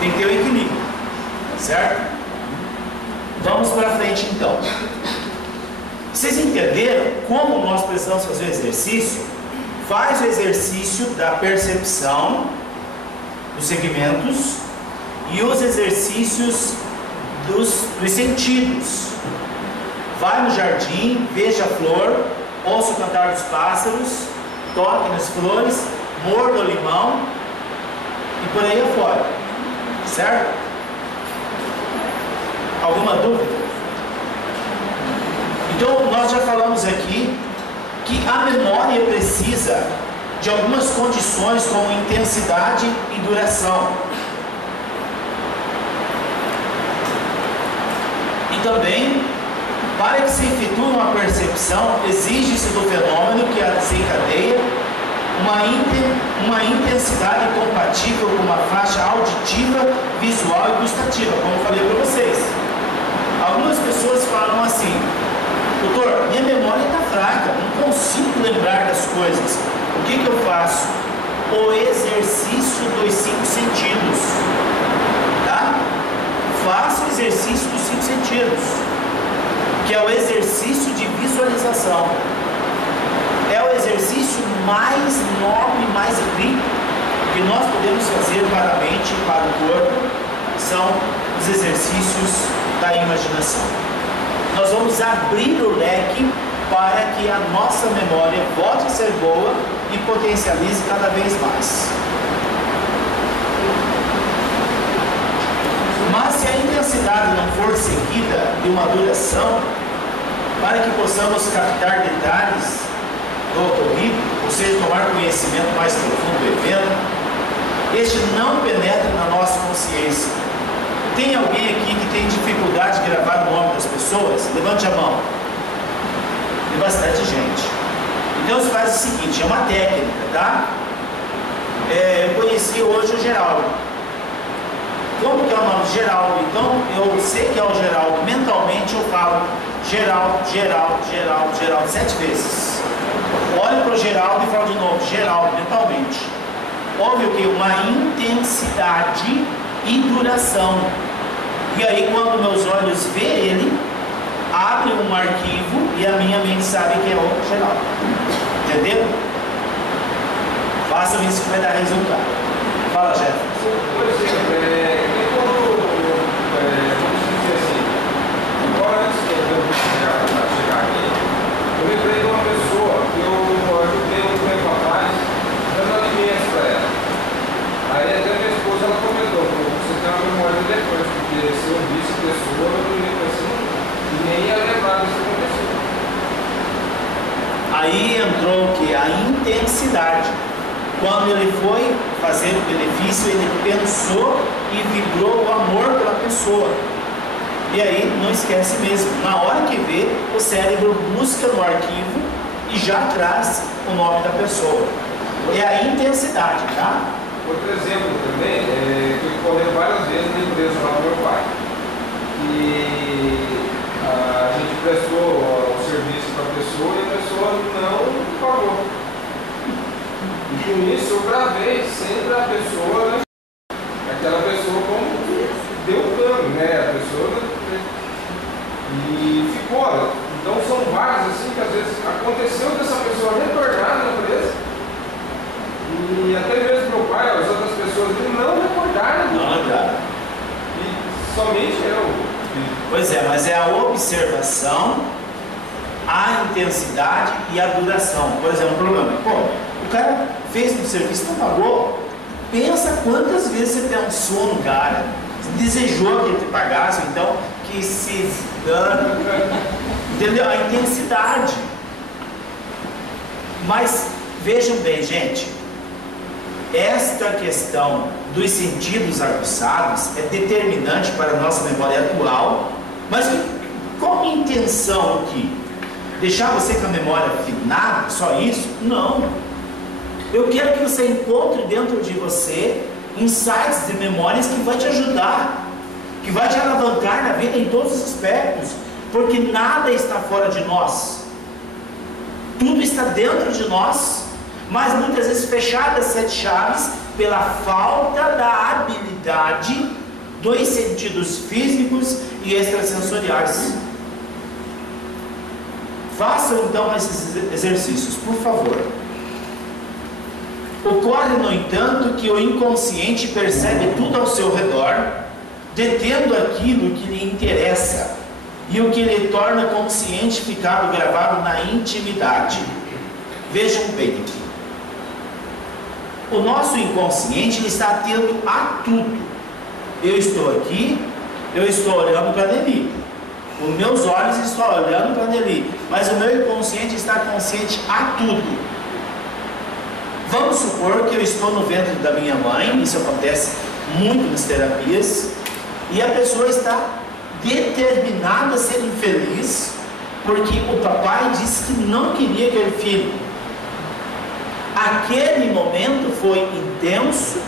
Tem que ter o equilíbrio, certo? Vamos para frente então. Vocês entenderam como nós precisamos fazer o exercício? Faz o exercício da percepção dos segmentos e os exercícios dos sentidos. Vai no jardim, veja a flor, ouça o cantar dos pássaros, toque nas flores, morda o limão e por aí afora. Certo? Alguma dúvida? Então, nós já falamos aqui que a memória precisa de algumas condições como intensidade e duração. E também, para que se efetue uma percepção, exige-se do fenômeno que a desencadeia uma intensidade compatível com uma faixa auditiva, visual e gustativa, como eu falei para vocês. Algumas pessoas falam assim: doutor, minha memória está fraca, não consigo lembrar das coisas. O que eu faço? O exercício dos 5 sentidos. Tá? Faça o exercício dos 5 sentidos, que é o exercício de visualização. É o exercício mais nobre, mais rico que nós podemos fazer para a mente e para o corpo. São os exercícios da imaginação. Nós vamos abrir o leque para que a nossa memória volte a ser boa e potencialize cada vez mais. Mas se a intensidade não for seguida de uma duração, para que possamos captar detalhes do ocorrido, ou seja, tomar conhecimento mais profundo do evento, este não penetra na nossa consciência. Tem alguém aqui que tem dificuldade de gravar o nome das pessoas? Levante a mão. Tem bastante gente. Então você faz o seguinte, é uma técnica, tá? Eu conheci hoje o Geraldo. Como que é o nome? Geraldo. Então eu sei que é o Geraldo. Mentalmente eu falo Geraldo, Geraldo, Geraldo, Geraldo 7 vezes. Olho para o Geraldo e falo de novo, Geraldo, mentalmente. Houve o que? Uma intensidade e duração. E aí quando meus olhos veem ele, abre um arquivo e a minha mente sabe que é o Geraldo. Entendeu? Façam isso que vai dar resultado. Fala, Jeff. Por exemplo, agora antes de eu chegar aqui, eu lembrei de uma pessoa que eu ajudei um tempo atrás, dando alimentos para ela. Aí até minha esposa ela comentou, você tem uma memória depois, porque se eu visse a pessoa, eu não ia pensar e nem ia lembrar disso que aconteceu. Aí entrou o que? A intensidade. Quando ele foi fazer o benefício, ele pensou e vibrou o amor pela pessoa. E aí não esquece mesmo. Na hora que vê, o cérebro busca no arquivo e já traz o nome da pessoa. É a intensidade, tá? Outro exemplo também, que eu encontrei várias vezes na empresa lá do meu pai. E a gente prestou o serviço para a pessoa e a pessoa não pagou. E com isso eu gravei sempre a pessoa, né? Aquela pessoa como deu dano, né? A pessoa, né? E ficou. Então são vários assim que às vezes aconteceu dessa pessoa retornar na empresa. E até mesmo meu pai, as outras pessoas não recordaram. Não lembraram. E somente eu. Pois é, mas é a observação, a intensidade e a duração. Por exemplo, o problema é, pô, o cara fez um serviço, não pagou. Pensa quantas vezes você pensou no cara, desejou que ele te pagasse, então que se dane. Entendeu? A intensidade. Mas vejam bem, gente, esta questão dos sentidos aguçados é determinante para a nossa memória atual. Mas qual a intenção aqui? Deixar você com a memória afinada? Só isso? Não. Eu quero que você encontre dentro de você insights de memórias que vai te ajudar, que vai te alavancar na vida em todos os aspectos, porque nada está fora de nós. Tudo está dentro de nós, mas muitas vezes fechadas 7 chaves pela falta da habilidade dos sentidos físicos e extrasensoriais. Façam então esses exercícios, por favor. Ocorre, no entanto, que o inconsciente percebe tudo ao seu redor, detendo aquilo que lhe interessa. e o que lhe torna consciente ficado gravado na intimidade. Vejam bem aqui. O nosso inconsciente está atento a tudo. Eu estou aqui, eu estou olhando para Nelly. Os meus olhos estão olhando para Nelly, mas o meu inconsciente está consciente a tudo. Vamos supor que eu estou no ventre da minha mãe, isso acontece muito nas terapias, e a pessoa está determinada a ser infeliz, porque o papai disse que não queria aquele filho. Aquele momento foi intenso,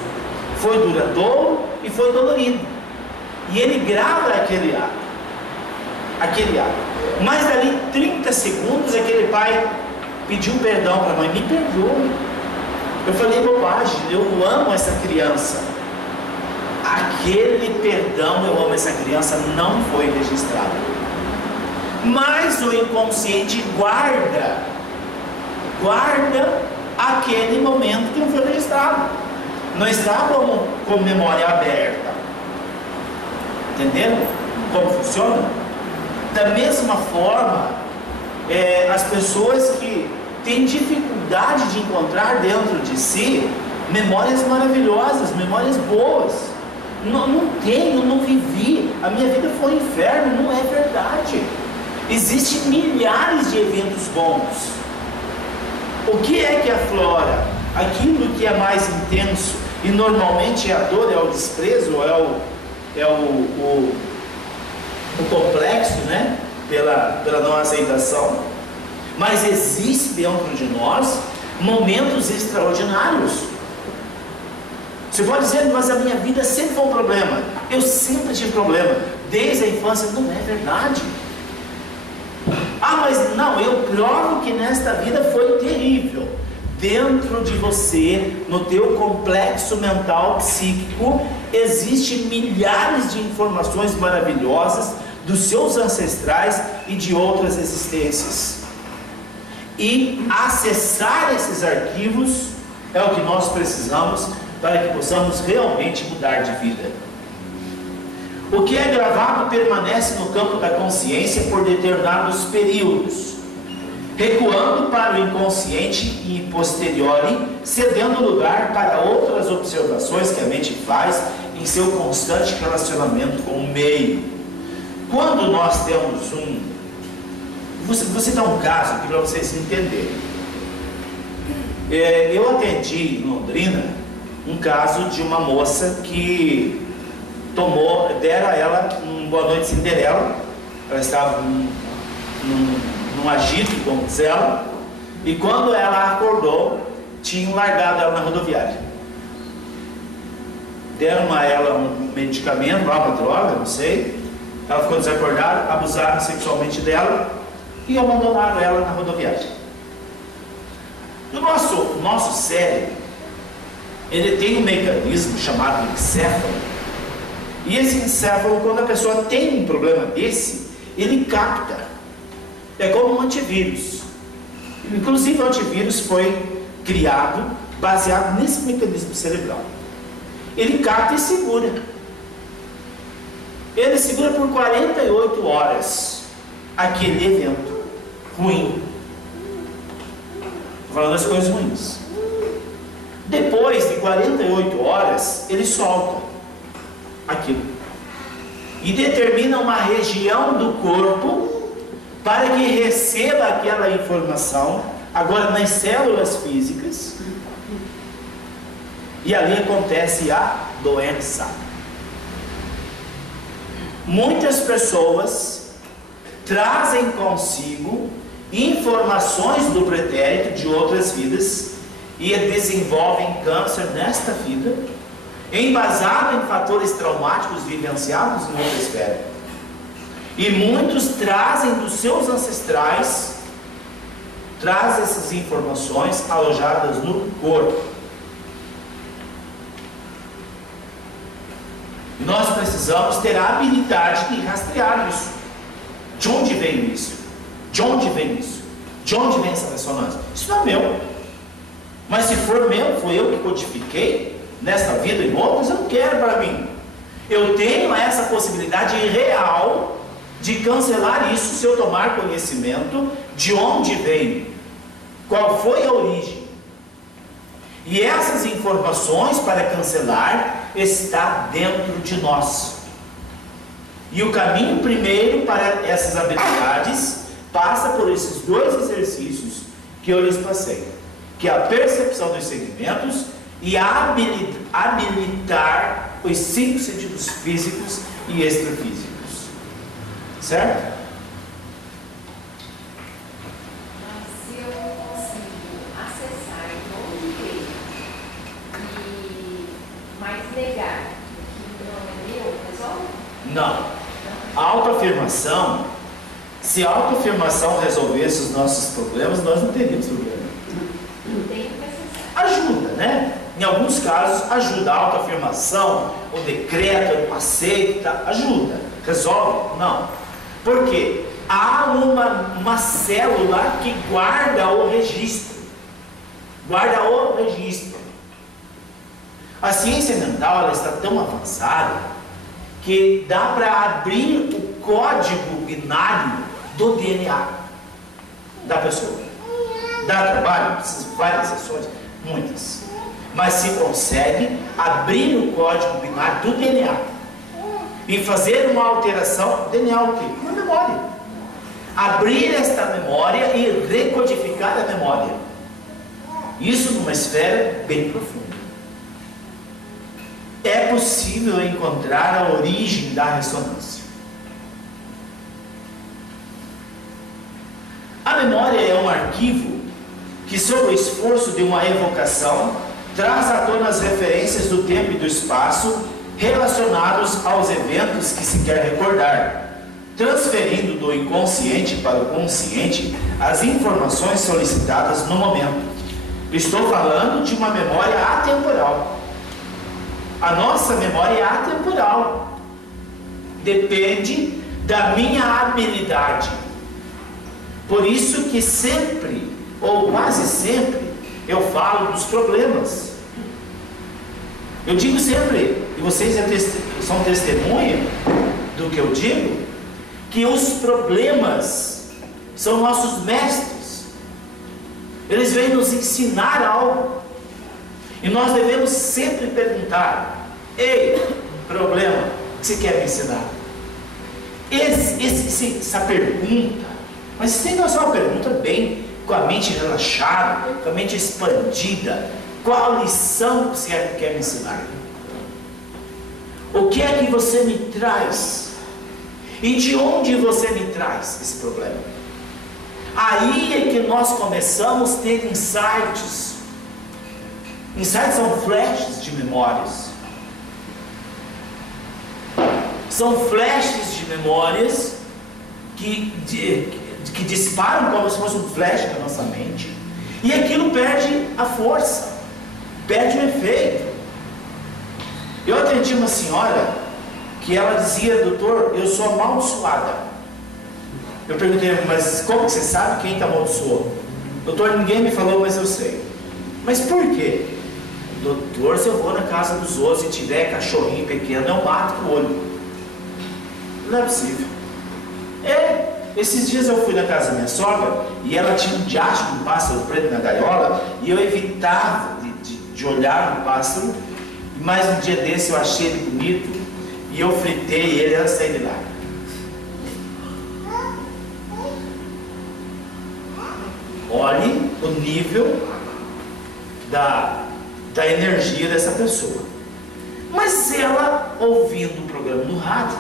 foi duradouro e foi dolorido. E ele grava aquele ato. Mas dali 30 segundos aquele pai pediu perdão para a mãe, me perdoe. Eu falei bobagem, eu amo essa criança. Aquele perdão, eu amo essa criança, não foi registrado. Mas o inconsciente guarda aquele momento que não foi registrado. Não está com memória aberta. Entenderam como funciona? Da mesma forma, as pessoas que têm dificuldade de encontrar dentro de si memórias maravilhosas, memórias boas. Não tenho, não vivi, a minha vida foi um inferno, não é verdade. Existem milhares de eventos bons. O que é que aflora? Aquilo que é mais intenso, e normalmente é a dor, é o desprezo, é o complexo, né? Pela não aceitação. Mas existe dentro de nós momentos extraordinários. Você pode dizer, mas a minha vida sempre foi um problema. Eu sempre tive problema, desde a infância. Não é verdade. Mas não, eu provo que nesta vida foi terrível. Dentro de você, no teu complexo mental psíquico, existem milhares de informações maravilhosas dos seus ancestrais e de outras existências. E acessar esses arquivos é o que nós precisamos para que possamos realmente mudar de vida. O que é gravado permanece no campo da consciência por determinados períodos, recuando para o inconsciente e posteriori, cedendo lugar para outras observações que a mente faz em seu constante relacionamento com o meio. Quando nós temos vou citar um caso aqui para vocês entenderem. Eu atendi em Londrina um caso de uma moça que deram a ela um Boa Noite Cinderela. Ela estava num agito, como diz ela, e quando ela acordou, tinham largado ela na rodoviária. Deram a ela um medicamento, uma droga, não sei. Ela ficou desacordada, abusaram sexualmente dela e abandonaram ela na rodoviária. O nosso cérebro, ele tem um mecanismo chamado encéfalo. E esse encéfalo, quando a pessoa tem um problema desse, ele capta. É como um antivírus. Inclusive o antivírus foi criado baseado nesse mecanismo cerebral. Ele capta e segura. Ele segura por 48 horas aquele evento ruim. Estou falando das coisas ruins. Depois de 48 horas, ele solta aquilo e determina uma região do corpo para que receba aquela informação, agora nas células físicas, e ali acontece a doença. Muitas pessoas trazem consigo informações do pretérito de outras vidas e desenvolvem câncer nesta vida, embasado em fatores traumáticos vivenciados em outra esfera. E muitos trazem dos seus ancestrais, trazem essas informações alojadas no corpo. Nós precisamos ter a habilidade de rastrear isso. De onde veio isso? De onde vem isso? De onde vem essa ressonância? Isso não é meu. Mas se for meu, foi eu que codifiquei nesta vida e em outras, eu não quero para mim. Eu tenho essa possibilidade real de cancelar isso se eu tomar conhecimento de onde veio, qual foi a origem. E essas informações para cancelar está dentro de nós. E o caminho primeiro para essas habilidades passa por esses dois exercícios que eu lhes passei, que é a percepção dos segmentos e habilitar os 5 sentidos físicos e extrafísicos. Certo? Mas se eu não consigo acessar e não viver, mas negar que não é meu, resolve? Não. A autoafirmação, se a autoafirmação resolvesse os nossos problemas, nós não teríamos problema. Tem que acessar. Ajuda, né? Em alguns casos ajuda. A autoafirmação, o decreto, o aceito, ajuda. Resolve? Não. Por quê? Há uma célula que guarda o registro. Guarda o registro. A ciência mental ela está tão avançada que dá para abrir o código binário do DNA da pessoa. Dá trabalho? Precisa de várias sessões? Muitas. Mas se consegue abrir o código binário do DNA e fazer uma alteração. DNA o quê? Uma memória. Abrir esta memória e recodificar a memória. Isso numa esfera bem profunda. É possível encontrar a origem da ressonância. A memória é um arquivo que, sob o esforço de uma evocação, traz à tona as referências do tempo e do espaço relacionados aos eventos que se quer recordar, transferindo do inconsciente para o consciente as informações solicitadas no momento. Estou falando de uma memória atemporal. A nossa memória é atemporal. Depende da minha habilidade. Por isso que sempre, ou quase sempre, eu falo dos problemas. Eu digo sempre, e vocês são testemunha do que eu digo, que os problemas são nossos mestres. Eles vêm nos ensinar algo. E nós devemos sempre perguntar: ei, problema, o que você quer me ensinar? Essa pergunta, mas você tem que fazer uma pergunta bem, com a mente relaxada, com a mente expandida. Qual a lição que você quer me ensinar? O que é que você me traz? E de onde você me traz esse problema? Aí é que nós começamos a ter insights. Insights são flashes de memórias. São flashes de memórias que disparam como se fosse um flash na nossa mente. E aquilo perde a força, perde o efeito. Eu atendi uma senhora que ela dizia: doutor, eu sou amaldiçoada. Eu perguntei: mas como que você sabe quem te amaldiçoou? Doutor, ninguém me falou, mas eu sei. Mas por quê? Doutor, se eu vou na casa dos outros e tiver cachorrinho pequeno, eu mato com o olho. Não é possível. Esses dias eu fui na casa da minha sogra e ela tinha um diacho de um pássaro preto na gaiola e eu evitava de olhar no pássaro, mas um dia desse eu achei ele bonito e eu fritei ele e ela saiu de lá. Olhe o nível da energia dessa pessoa. Mas ela, ouvindo o programa no rádio,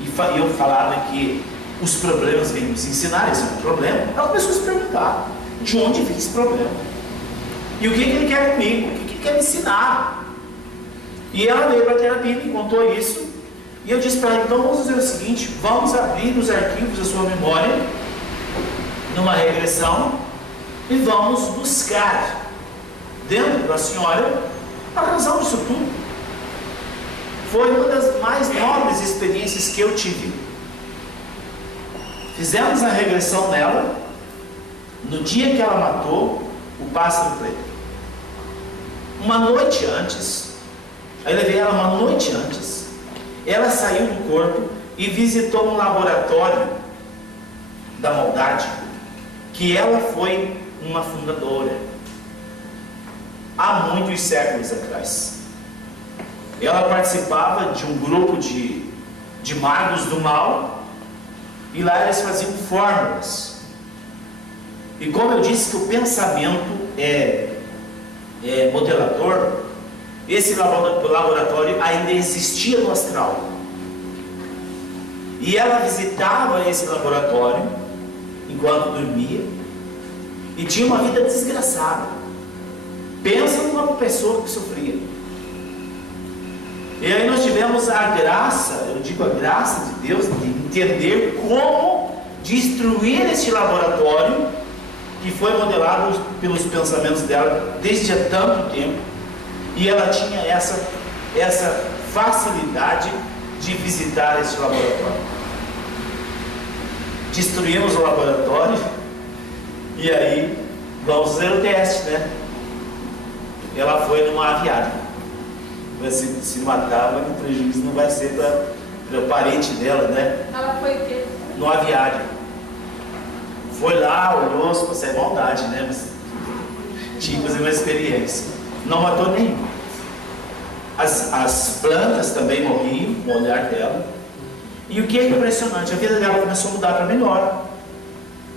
e eu falava que os problemas vêm nos ensinar, esse é um problema, ela começou a se perguntar: de onde vem esse problema? E o que ele quer comigo? O que ele quer me ensinar? E ela veio para a terapia e me contou isso. E eu disse para ela: então vamos fazer o seguinte, vamos abrir os arquivos da sua memória numa regressão e vamos buscar dentro da senhora a razão disso tudo. Foi uma das mais nobres experiências que eu tive. Fizemos a regressão nela no dia que ela matou o pássaro preto. Uma noite antes, aí levei ela uma noite antes, ela saiu do corpo e visitou um laboratório da maldade, que ela foi uma fundadora há muitos séculos atrás. Ela participava de um grupo de magos do mal, e lá eles faziam fórmulas. E como eu disse que o pensamento é modelador, esse laboratório ainda existia no astral. E ela visitava esse laboratório enquanto dormia e tinha uma vida desgraçada. Pensa numa pessoa que sofria. E aí nós tivemos a graça, eu digo a graça de Deus, de entender como destruir este laboratório que foi modelado pelos pensamentos dela desde há tanto tempo. E ela tinha essa facilidade de visitar esse laboratório. Destruímos o laboratório e aí vamos fazer o teste, né? Ela foi numa aviária. Se matar, mas o prejuízo não vai ser para o parente dela, né? Ela foi o quê? No aviário. Foi lá, olhou, se fosse maldade, né? Mas tinha que fazer uma experiência. Não matou nenhum. As plantas também morriam com o olhar dela. E o que é impressionante, a vida dela começou a mudar para melhor.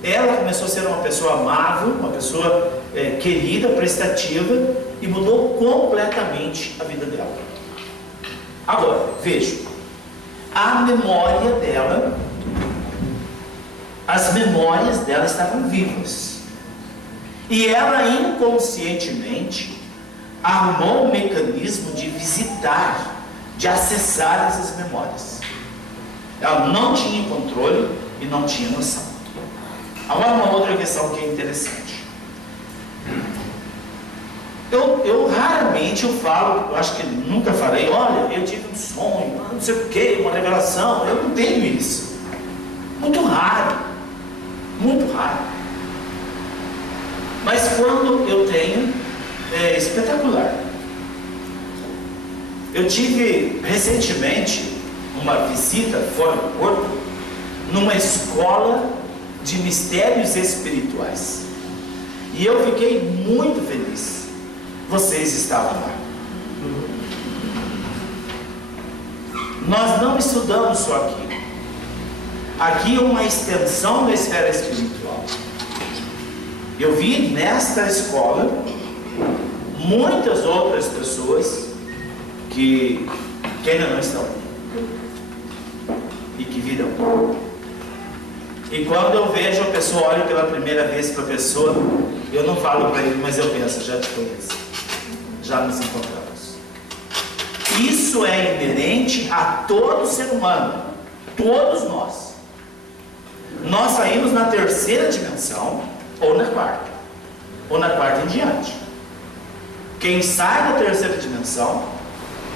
Ela começou a ser uma pessoa amável, uma pessoa querida, prestativa, e mudou completamente a vida dela. Agora, veja, a memória dela, as memórias dela estavam vivas. E ela inconscientemente arrumou um mecanismo de visitar, de acessar essas memórias. Ela não tinha controle e não tinha noção. Agora uma outra questão que é interessante. Eu raramente falo, eu acho que nunca falei, olha, eu tive um sonho, não sei o que, uma revelação. Eu não tenho isso. Muito raro. Muito raro. Mas quando eu tenho, é espetacular. Eu tive recentemente uma visita fora do corpo numa escola de mistérios espirituais. E eu fiquei muito feliz. Vocês estavam lá. Nós não estudamos só aqui. Aqui é uma extensão da esfera espiritual. Eu vi nesta escola muitas outras pessoas que ainda não estão e que virão. E quando eu vejo a pessoa, olho pela primeira vez para a pessoa, eu não falo para ele, mas eu penso, já te conheço, já nos encontramos. Isso é inerente a todo ser humano, todos nós. Nós saímos na terceira dimensão ou na quarta em diante. Quem sai da terceira dimensão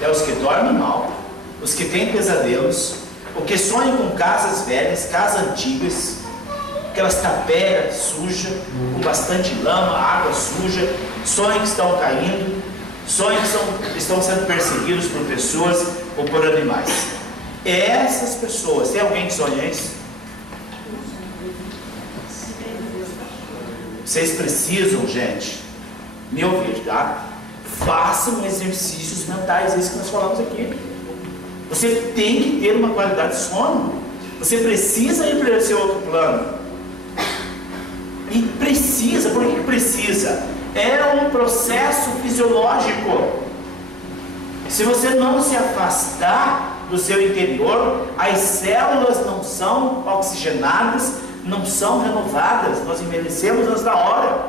é os que dormem mal, os que têm pesadelos, o que sonham com casas velhas, casas antigas, aquelas tapeiras sujas, com bastante lama, água suja, sonham que estão caindo, sonham que estão sendo perseguidos por pessoas ou por animais. Essas pessoas, tem alguém que sonha isso? Vocês precisam, gente, me ouvir, tá? Façam exercícios mentais, é isso que nós falamos aqui. Você tem que ter uma qualidade de sono. Você precisa ir para esse outro plano. E precisa, por que precisa? É um processo fisiológico. Se você não se afastar do seu interior, as células não são oxigenadas, não são renovadas, nós envelhecemos antes da hora.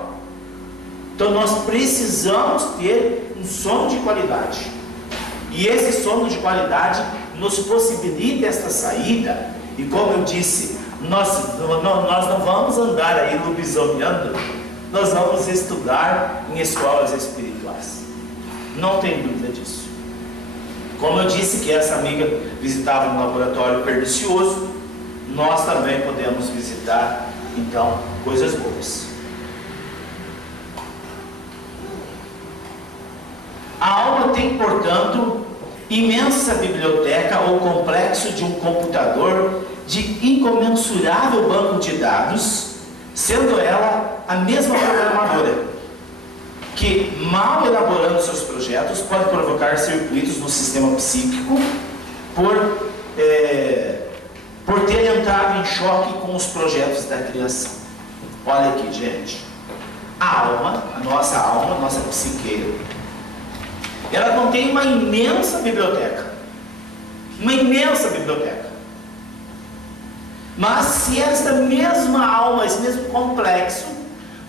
Então nós precisamos ter um sono de qualidade. E esse sono de qualidade nos possibilita esta saída. E como eu disse, nós não vamos andar aí lobisomando, nós vamos estudar em escolas espirituais. Não tem dúvida disso. Como eu disse que essa amiga visitava um laboratório pernicioso, nós também podemos visitar, então, coisas boas. A alma tem, portanto, imensa biblioteca ou complexo de um computador de incomensurável banco de dados, sendo ela a mesma programadora, que, mal elaborando seus projetos, pode provocar circuitos no sistema psíquico por ter entrado em choque com os projetos da criação. Olha aqui, gente. A alma, a nossa psique, ela contém uma imensa biblioteca. Uma imensa biblioteca. Mas se esta mesma alma, esse mesmo complexo,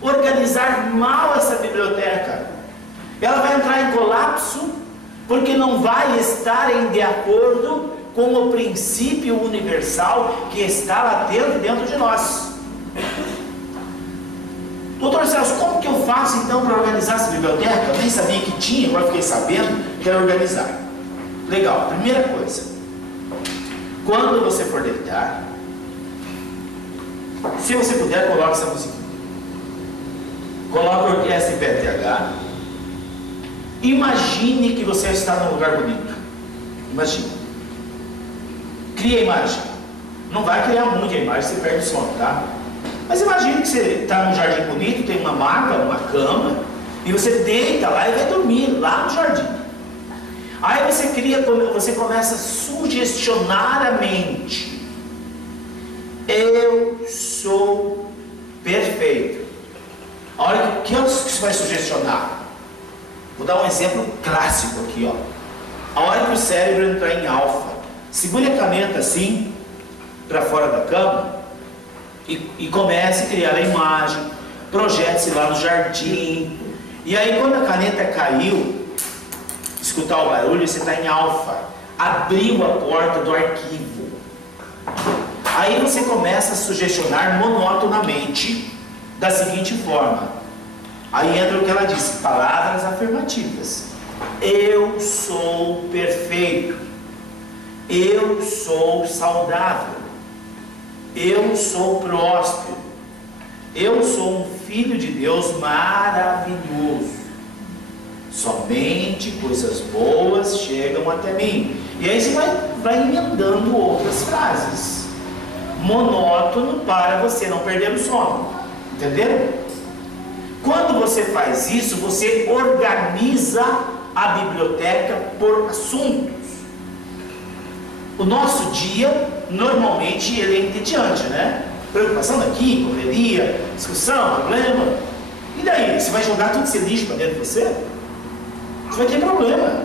organizar mal essa biblioteca, ela vai entrar em colapso, porque não vai estar de acordo com o princípio universal que está latente dentro de nós. Doutor Celso, como que eu faço então para organizar essa biblioteca? Eu nem sabia que tinha, agora fiquei sabendo, quero organizar. Legal, primeira coisa, quando você for deitar, se você puder, coloque essa música. Coloque a orquestra em PTH. Imagine que você está num lugar bonito. Imagine. Cria a imagem. Não vai criar muita imagem, você perde o sono, tá? Mas imagine que você está num jardim bonito, tem uma maca, uma cama, e você deita lá e vai dormir lá no jardim. Aí você começa a sugestionar a mente. Eu sou perfeito. A hora que você vai sugestionar? Vou dar um exemplo clássico aqui, ó. A hora que o cérebro entrar em alfa, segure a caneta assim, para fora da cama, e comece a criar a imagem, projete-se lá no jardim, e aí quando a caneta caiu, escutar o barulho, você está em alfa, abriu a porta do arquivo. Aí você começa a sugestionar monotonamente da seguinte forma. Aí entra o que ela disse, palavras afirmativas. Eu sou perfeito. Eu sou saudável. Eu sou próspero. Eu sou um filho de Deus maravilhoso. Somente coisas boas chegam até mim. E aí você vai emendando outras frases. Monótono para você não perder o sono. Entenderam? Quando você faz isso, você organiza a biblioteca por assuntos. O nosso dia, normalmente, ele é entediante, né? Preocupação daqui, correria, discussão, problema. E daí? Você vai jogar tudo esse lixo para dentro de você? Você vai ter problema.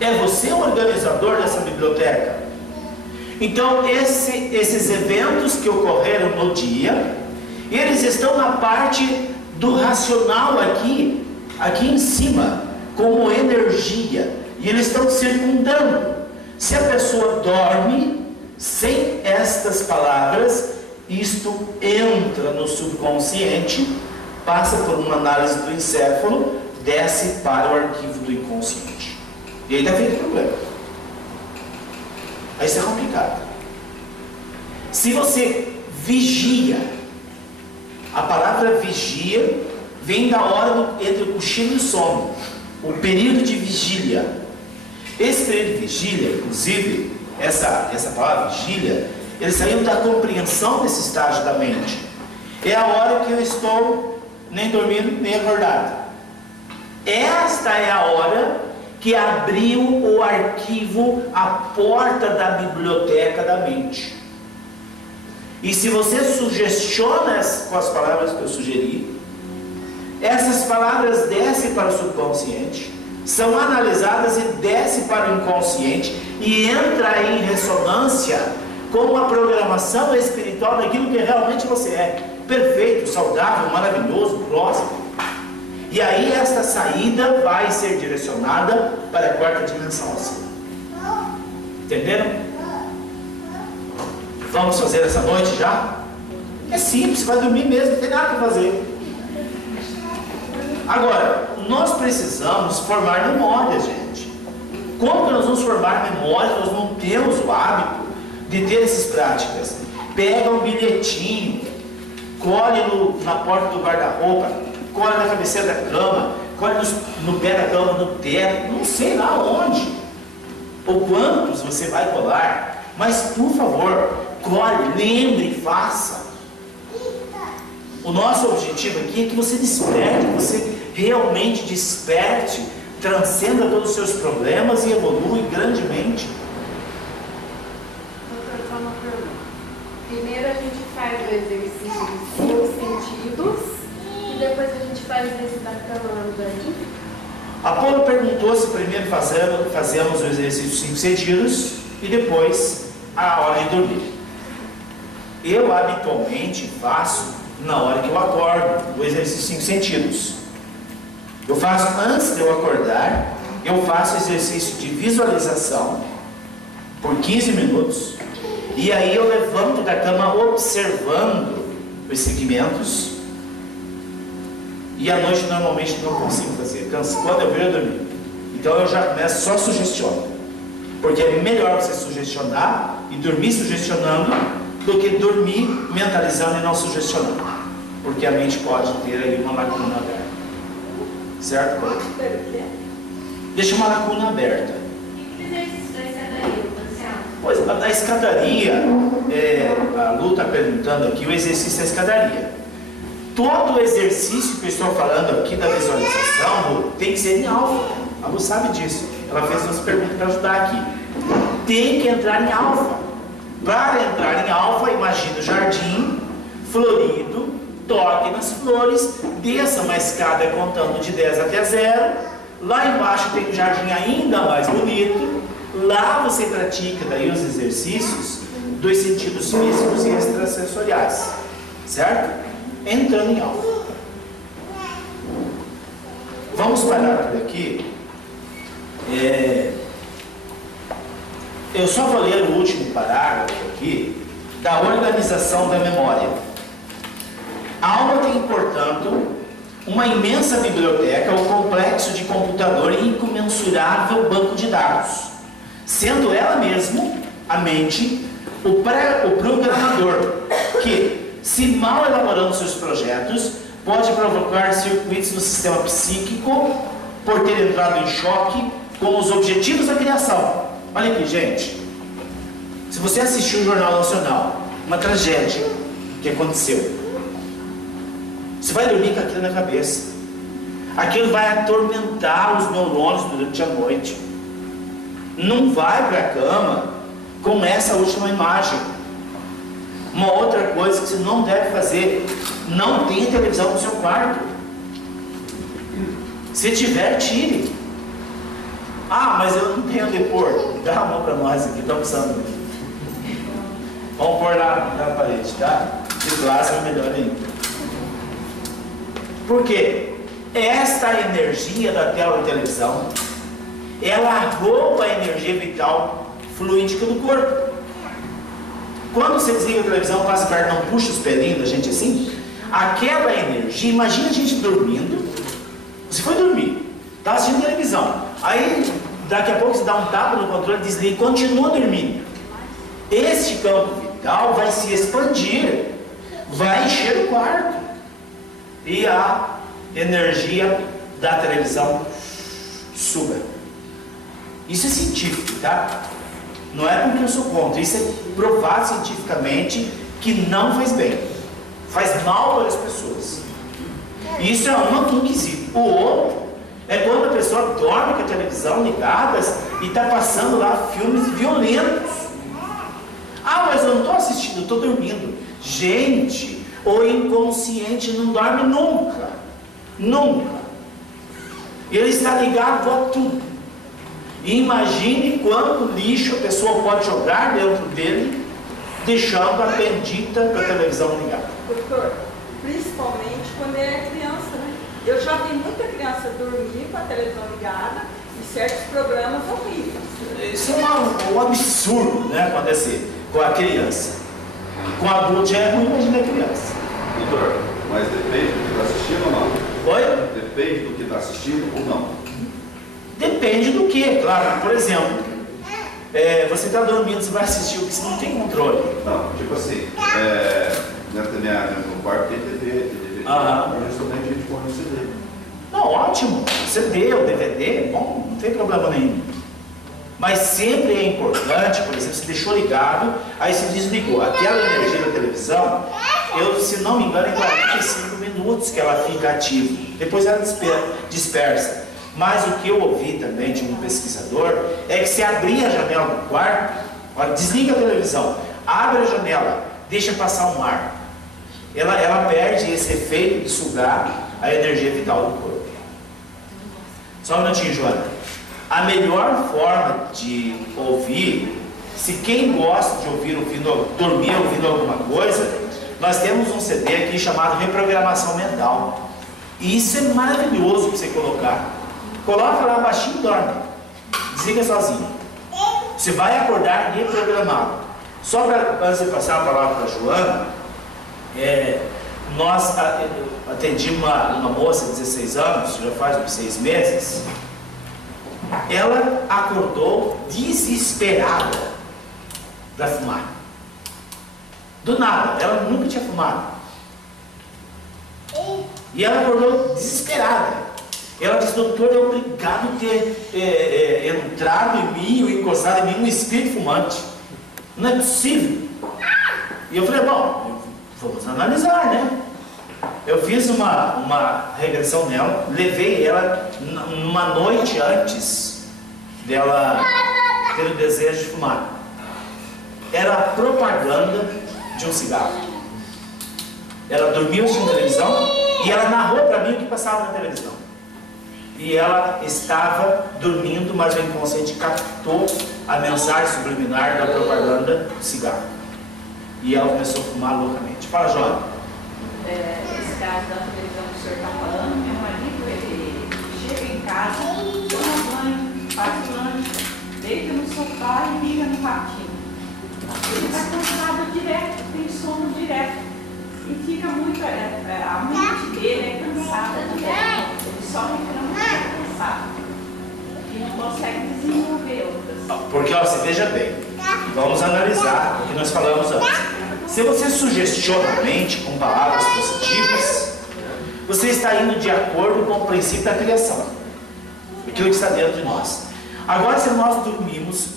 É você o organizador dessa biblioteca. Então, esses eventos que ocorreram no dia, eles estão na parte do racional aqui em cima, como energia, e eles estão circundando. Se a pessoa dorme sem estas palavras, isto entra no subconsciente, passa por uma análise do encéfalo, desce para o arquivo do inconsciente. E aí dá feito problema. Aí isso é complicado. Se você vigia, a palavra vigia vem da hora entre o cochilo e o sono, o período de vigília. Esse período de vigília, inclusive, essa palavra vigília, ele saiu da compreensão desse estágio da mente. É a hora que eu estou nem dormindo, nem acordado. Esta é a hora que abriu o arquivo, a porta da biblioteca da mente. E se você sugestiona com as palavras que eu sugeri, essas palavras descem para o subconsciente, são analisadas e descem para o inconsciente e entra em ressonância com a programação espiritual daquilo que realmente você é. Perfeito, saudável, maravilhoso, próspero. E aí esta saída vai ser direcionada para a quarta dimensão assim. Entenderam? Vamos fazer essa noite já? É simples, você vai dormir mesmo, não tem nada para fazer. Agora, nós precisamos formar memórias, gente. Como que nós vamos formar memórias? Nós não temos o hábito de ter essas práticas. Pega um bilhetinho, colhe na porta do guarda-roupa, colhe na cabeceira da cama, colhe no pé da cama, no teto, não sei lá onde. ou quantos você vai colar, mas por favor, cole, lembre e faça. O nosso objetivo aqui é que você desperte, que você realmente desperte, transcenda todos os seus problemas e evolui grandemente. Doutor, só uma pergunta. Primeiro a gente faz o exercício dos 5 sentidos e depois a gente faz esse da cama andante. Apolo perguntou se primeiro fazemos o exercício 5 sentidos e depois a hora de dormir. Eu habitualmente faço na hora que eu acordo o exercício 5 sentidos. Eu faço antes de eu acordar, eu faço exercício de visualização por 15 minutos e aí eu levanto da cama observando os segmentos. E à noite normalmente não consigo fazer, canso quando eu venho dormir. Então eu já começo só sugestionando. Porque é melhor você sugestionar e dormir sugestionando do que dormir mentalizando e não sugestionando. Porque a mente pode ter ali uma lacuna aberta. Certo? Deixa uma lacuna aberta. E que exercício da escadaria, Marcelo? Pois, a escadaria, a Lu está perguntando aqui o exercício da escadaria. Todo o exercício que eu estou falando aqui da visualização, Lu, tem que ser em alfa. A Lu sabe disso. Ela fez umas perguntas para ajudar aqui. Tem que entrar em alfa. Para entrar em alfa, imagina o jardim florido, toque nas flores, desça uma escada contando de 10 até 0. Lá embaixo tem um jardim ainda mais bonito. Lá você pratica daí os exercícios dos sentidos físicos e extrasensoriais. Certo? Entrando em alfa. Vamos parar por aqui. Eu só vou ler o último parágrafo aqui da organização da memória. A alma tem, portanto, uma imensa biblioteca ou complexo de computador e incomensurável banco de dados, sendo ela mesma, a mente, o programador, que, se mal elaborando seus projetos, pode provocar circuitos no sistema psíquico por ter entrado em choque com os objetivos da criação. Olha aqui, gente. Se você assistiu o Jornal Nacional, uma tragédia que aconteceu, você vai dormir com aquilo na cabeça. Aquilo vai atormentar os neurônios durante a noite. Não vai para a cama com essa última imagem. Uma outra coisa que você não deve fazer: não tenha televisão no seu quarto. Se tiver, tire. Ah, mas eu não tenho onde pôr. Dá a mão para nós aqui, estamos precisando. Vamos pôr na parede, tá? De plástico é melhor ainda. Por quê? Esta energia da tela de televisão, ela rouba a energia vital fluídica do corpo. Quando você desliga a televisão, passa perto, não puxa os pelinhos da gente assim, aquela energia, imagina a gente dormindo, você foi dormir, está assistindo televisão, aí daqui a pouco você dá um tapa no controle, desliga e continua dormindo. Este campo vital vai se expandir, vai encher o quarto, e a energia da televisão suga. Isso é científico, tá? Não é porque eu sou contra, isso é provado cientificamente que não faz bem, faz mal para as pessoas. Isso é um quesito. O outro é quando a pessoa dorme com a televisão ligada e está passando lá filmes violentos. Ah, mas eu não estou assistindo, eu estou dormindo. Gente, o inconsciente não dorme nunca. Nunca. Ele está ligado a tudo. Imagine quanto lixo a pessoa pode jogar dentro dele, deixando a bendita da televisão ligada. Doutor, principalmente quando é criança, né? Eu já vi muita criança dormir com a televisão ligada e certos programas horríveis. Isso é um absurdo, né, acontecer com a criança. Com a adulto já é ruim, imagina a criança. Doutor, mas depende do que está assistindo ou não? Oi? Depende do que está assistindo ou não? Depende do que, claro. Por exemplo, você está dormindo, você vai assistir o que você não tem controle. Não, tipo assim, no quarto tem TV, mas só tem gente com CD. Não, ótimo. CD ou DVD, bom, não tem problema nenhum. Mas sempre é importante, por exemplo, se deixou ligado, aí se desligou. Aquela energia da televisão, se não me engano, é 45 minutos que ela fica ativa. Depois ela dispersa. Mas o que eu ouvi também de um pesquisador é que se abrir a janela do quarto, desliga a televisão, abre a janela, deixa passar um ar. Ela perde esse efeito de sugar a energia vital do corpo. Só um minutinho, Joana. A melhor forma de ouvir, se quem gosta de ouvir, dormir ouvindo alguma coisa, nós temos um CD aqui chamado Reprogramação Mental. E isso é maravilhoso para você colocar. Coloca lá baixinho e dorme. Desliga sozinho. Você vai acordar reprogramado. Só para antes de passar a palavra para a Joana, nós atendimos uma moça de 16 anos, já faz uns 6 meses. Ela acordou desesperada para fumar. Do nada, ela nunca tinha fumado. E ela acordou desesperada. Ela disse: doutor, é obrigado ter entrado em mim ou encostado em mim um espírito fumante. Não é possível. E eu falei: bom, vamos analisar, né? Eu fiz uma regressão nela, levei ela numa noite antes dela ter o desejo de fumar. Era a propaganda de um cigarro. Ela dormiu assistindo televisão e ela narrou para mim o que passava na televisão. E ela estava dormindo, mas o inconsciente captou a mensagem subliminar da propaganda do cigarro. E ela começou a fumar loucamente. Fala, Joana. Esse caso da televisão que o senhor está falando, meu marido, ele chega em casa, toma banho, faz lanche, deita no sofá e liga no ratinho. Ele está cansado direto, tem sono direto. E fica muito, a mente dele é cansada direto. Ele só reclama que é cansado. E não consegue desenvolver outras. Porque, você veja bem, vamos analisar o que nós falamos antes. Se você sugestiona a mente com palavras positivas, você está indo de acordo com o princípio da criação, aquilo que está dentro de nós. Agora, se nós dormimos,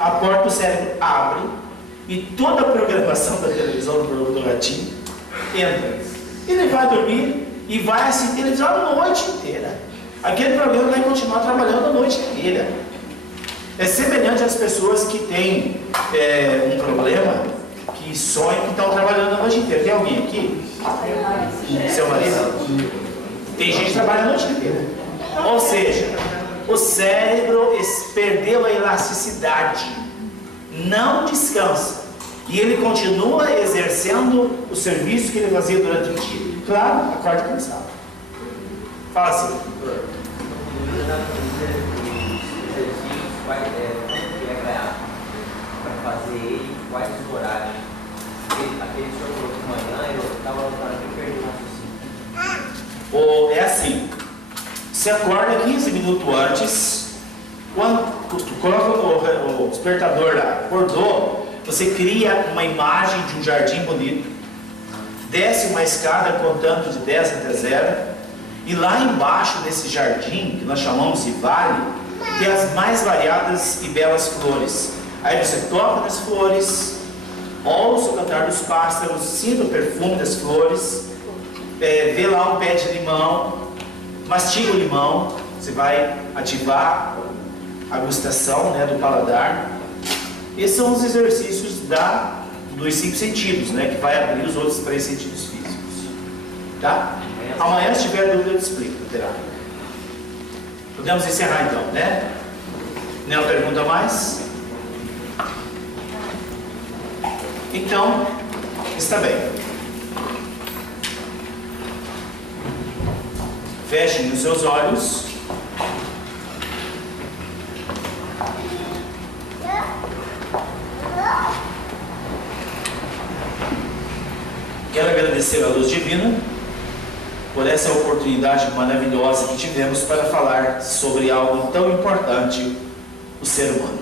a porta do cérebro abre e toda a programação da televisão do ratinho entra. Ele vai dormir e vai assistir televisão a noite inteira. Aquele programa vai continuar trabalhando a noite inteira. É semelhante às pessoas que têm um problema, que sonham que estão trabalhando a noite inteira. Tem alguém aqui? Seu marido? Tem gente que trabalha a noite inteira. Ou seja, o cérebro perdeu a elasticidade, não descansa. E ele continua exercendo o serviço que ele fazia durante o dia. Claro, acorda cansado. Fala assim. Para fazer ele, quais os horários? Aquele senhor falou de manhã, eu estava aqui perguntando assim. É assim, você acorda 15 minutos antes, quando tu coloca o despertador lá, acordou, você cria uma imagem de um jardim bonito, desce uma escada contando de 10 até 0, e lá embaixo desse jardim, que nós chamamos de vale, tem as mais variadas e belas flores. Aí você toca nas flores, ouça o cantar dos pássaros, sinta o perfume das flores, vê lá um pé de limão, mastiga o limão, você vai ativar a gustação, né, do paladar. Esses são os exercícios dos 5 sentidos, né, que vai abrir os outros 3 sentidos físicos. Tá? Amanhã, se tiver dúvida, eu te explico. Terá. Podemos encerrar então, né? Nenhuma pergunta mais? Então, está bem. Fechem os seus olhos. Quero agradecer a luz divina por essa oportunidade maravilhosa que tivemos para falar sobre algo tão importante, o ser humano.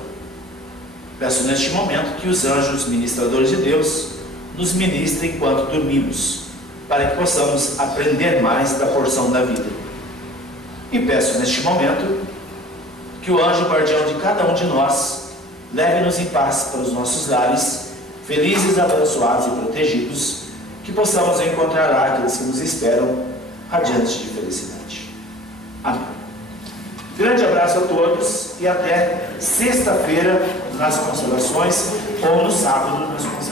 Peço neste momento que os anjos ministradores de Deus nos ministrem enquanto dormimos, para que possamos aprender mais da porção da vida. E peço neste momento que que o anjo guardião de cada um de nós leve-nos em paz para os nossos lares, felizes, abençoados e protegidos, que possamos encontrar lá aqueles que nos esperam, radiantes de felicidade. Amém. Grande abraço a todos e até sexta-feira nas constelações ou no sábado nas constelações.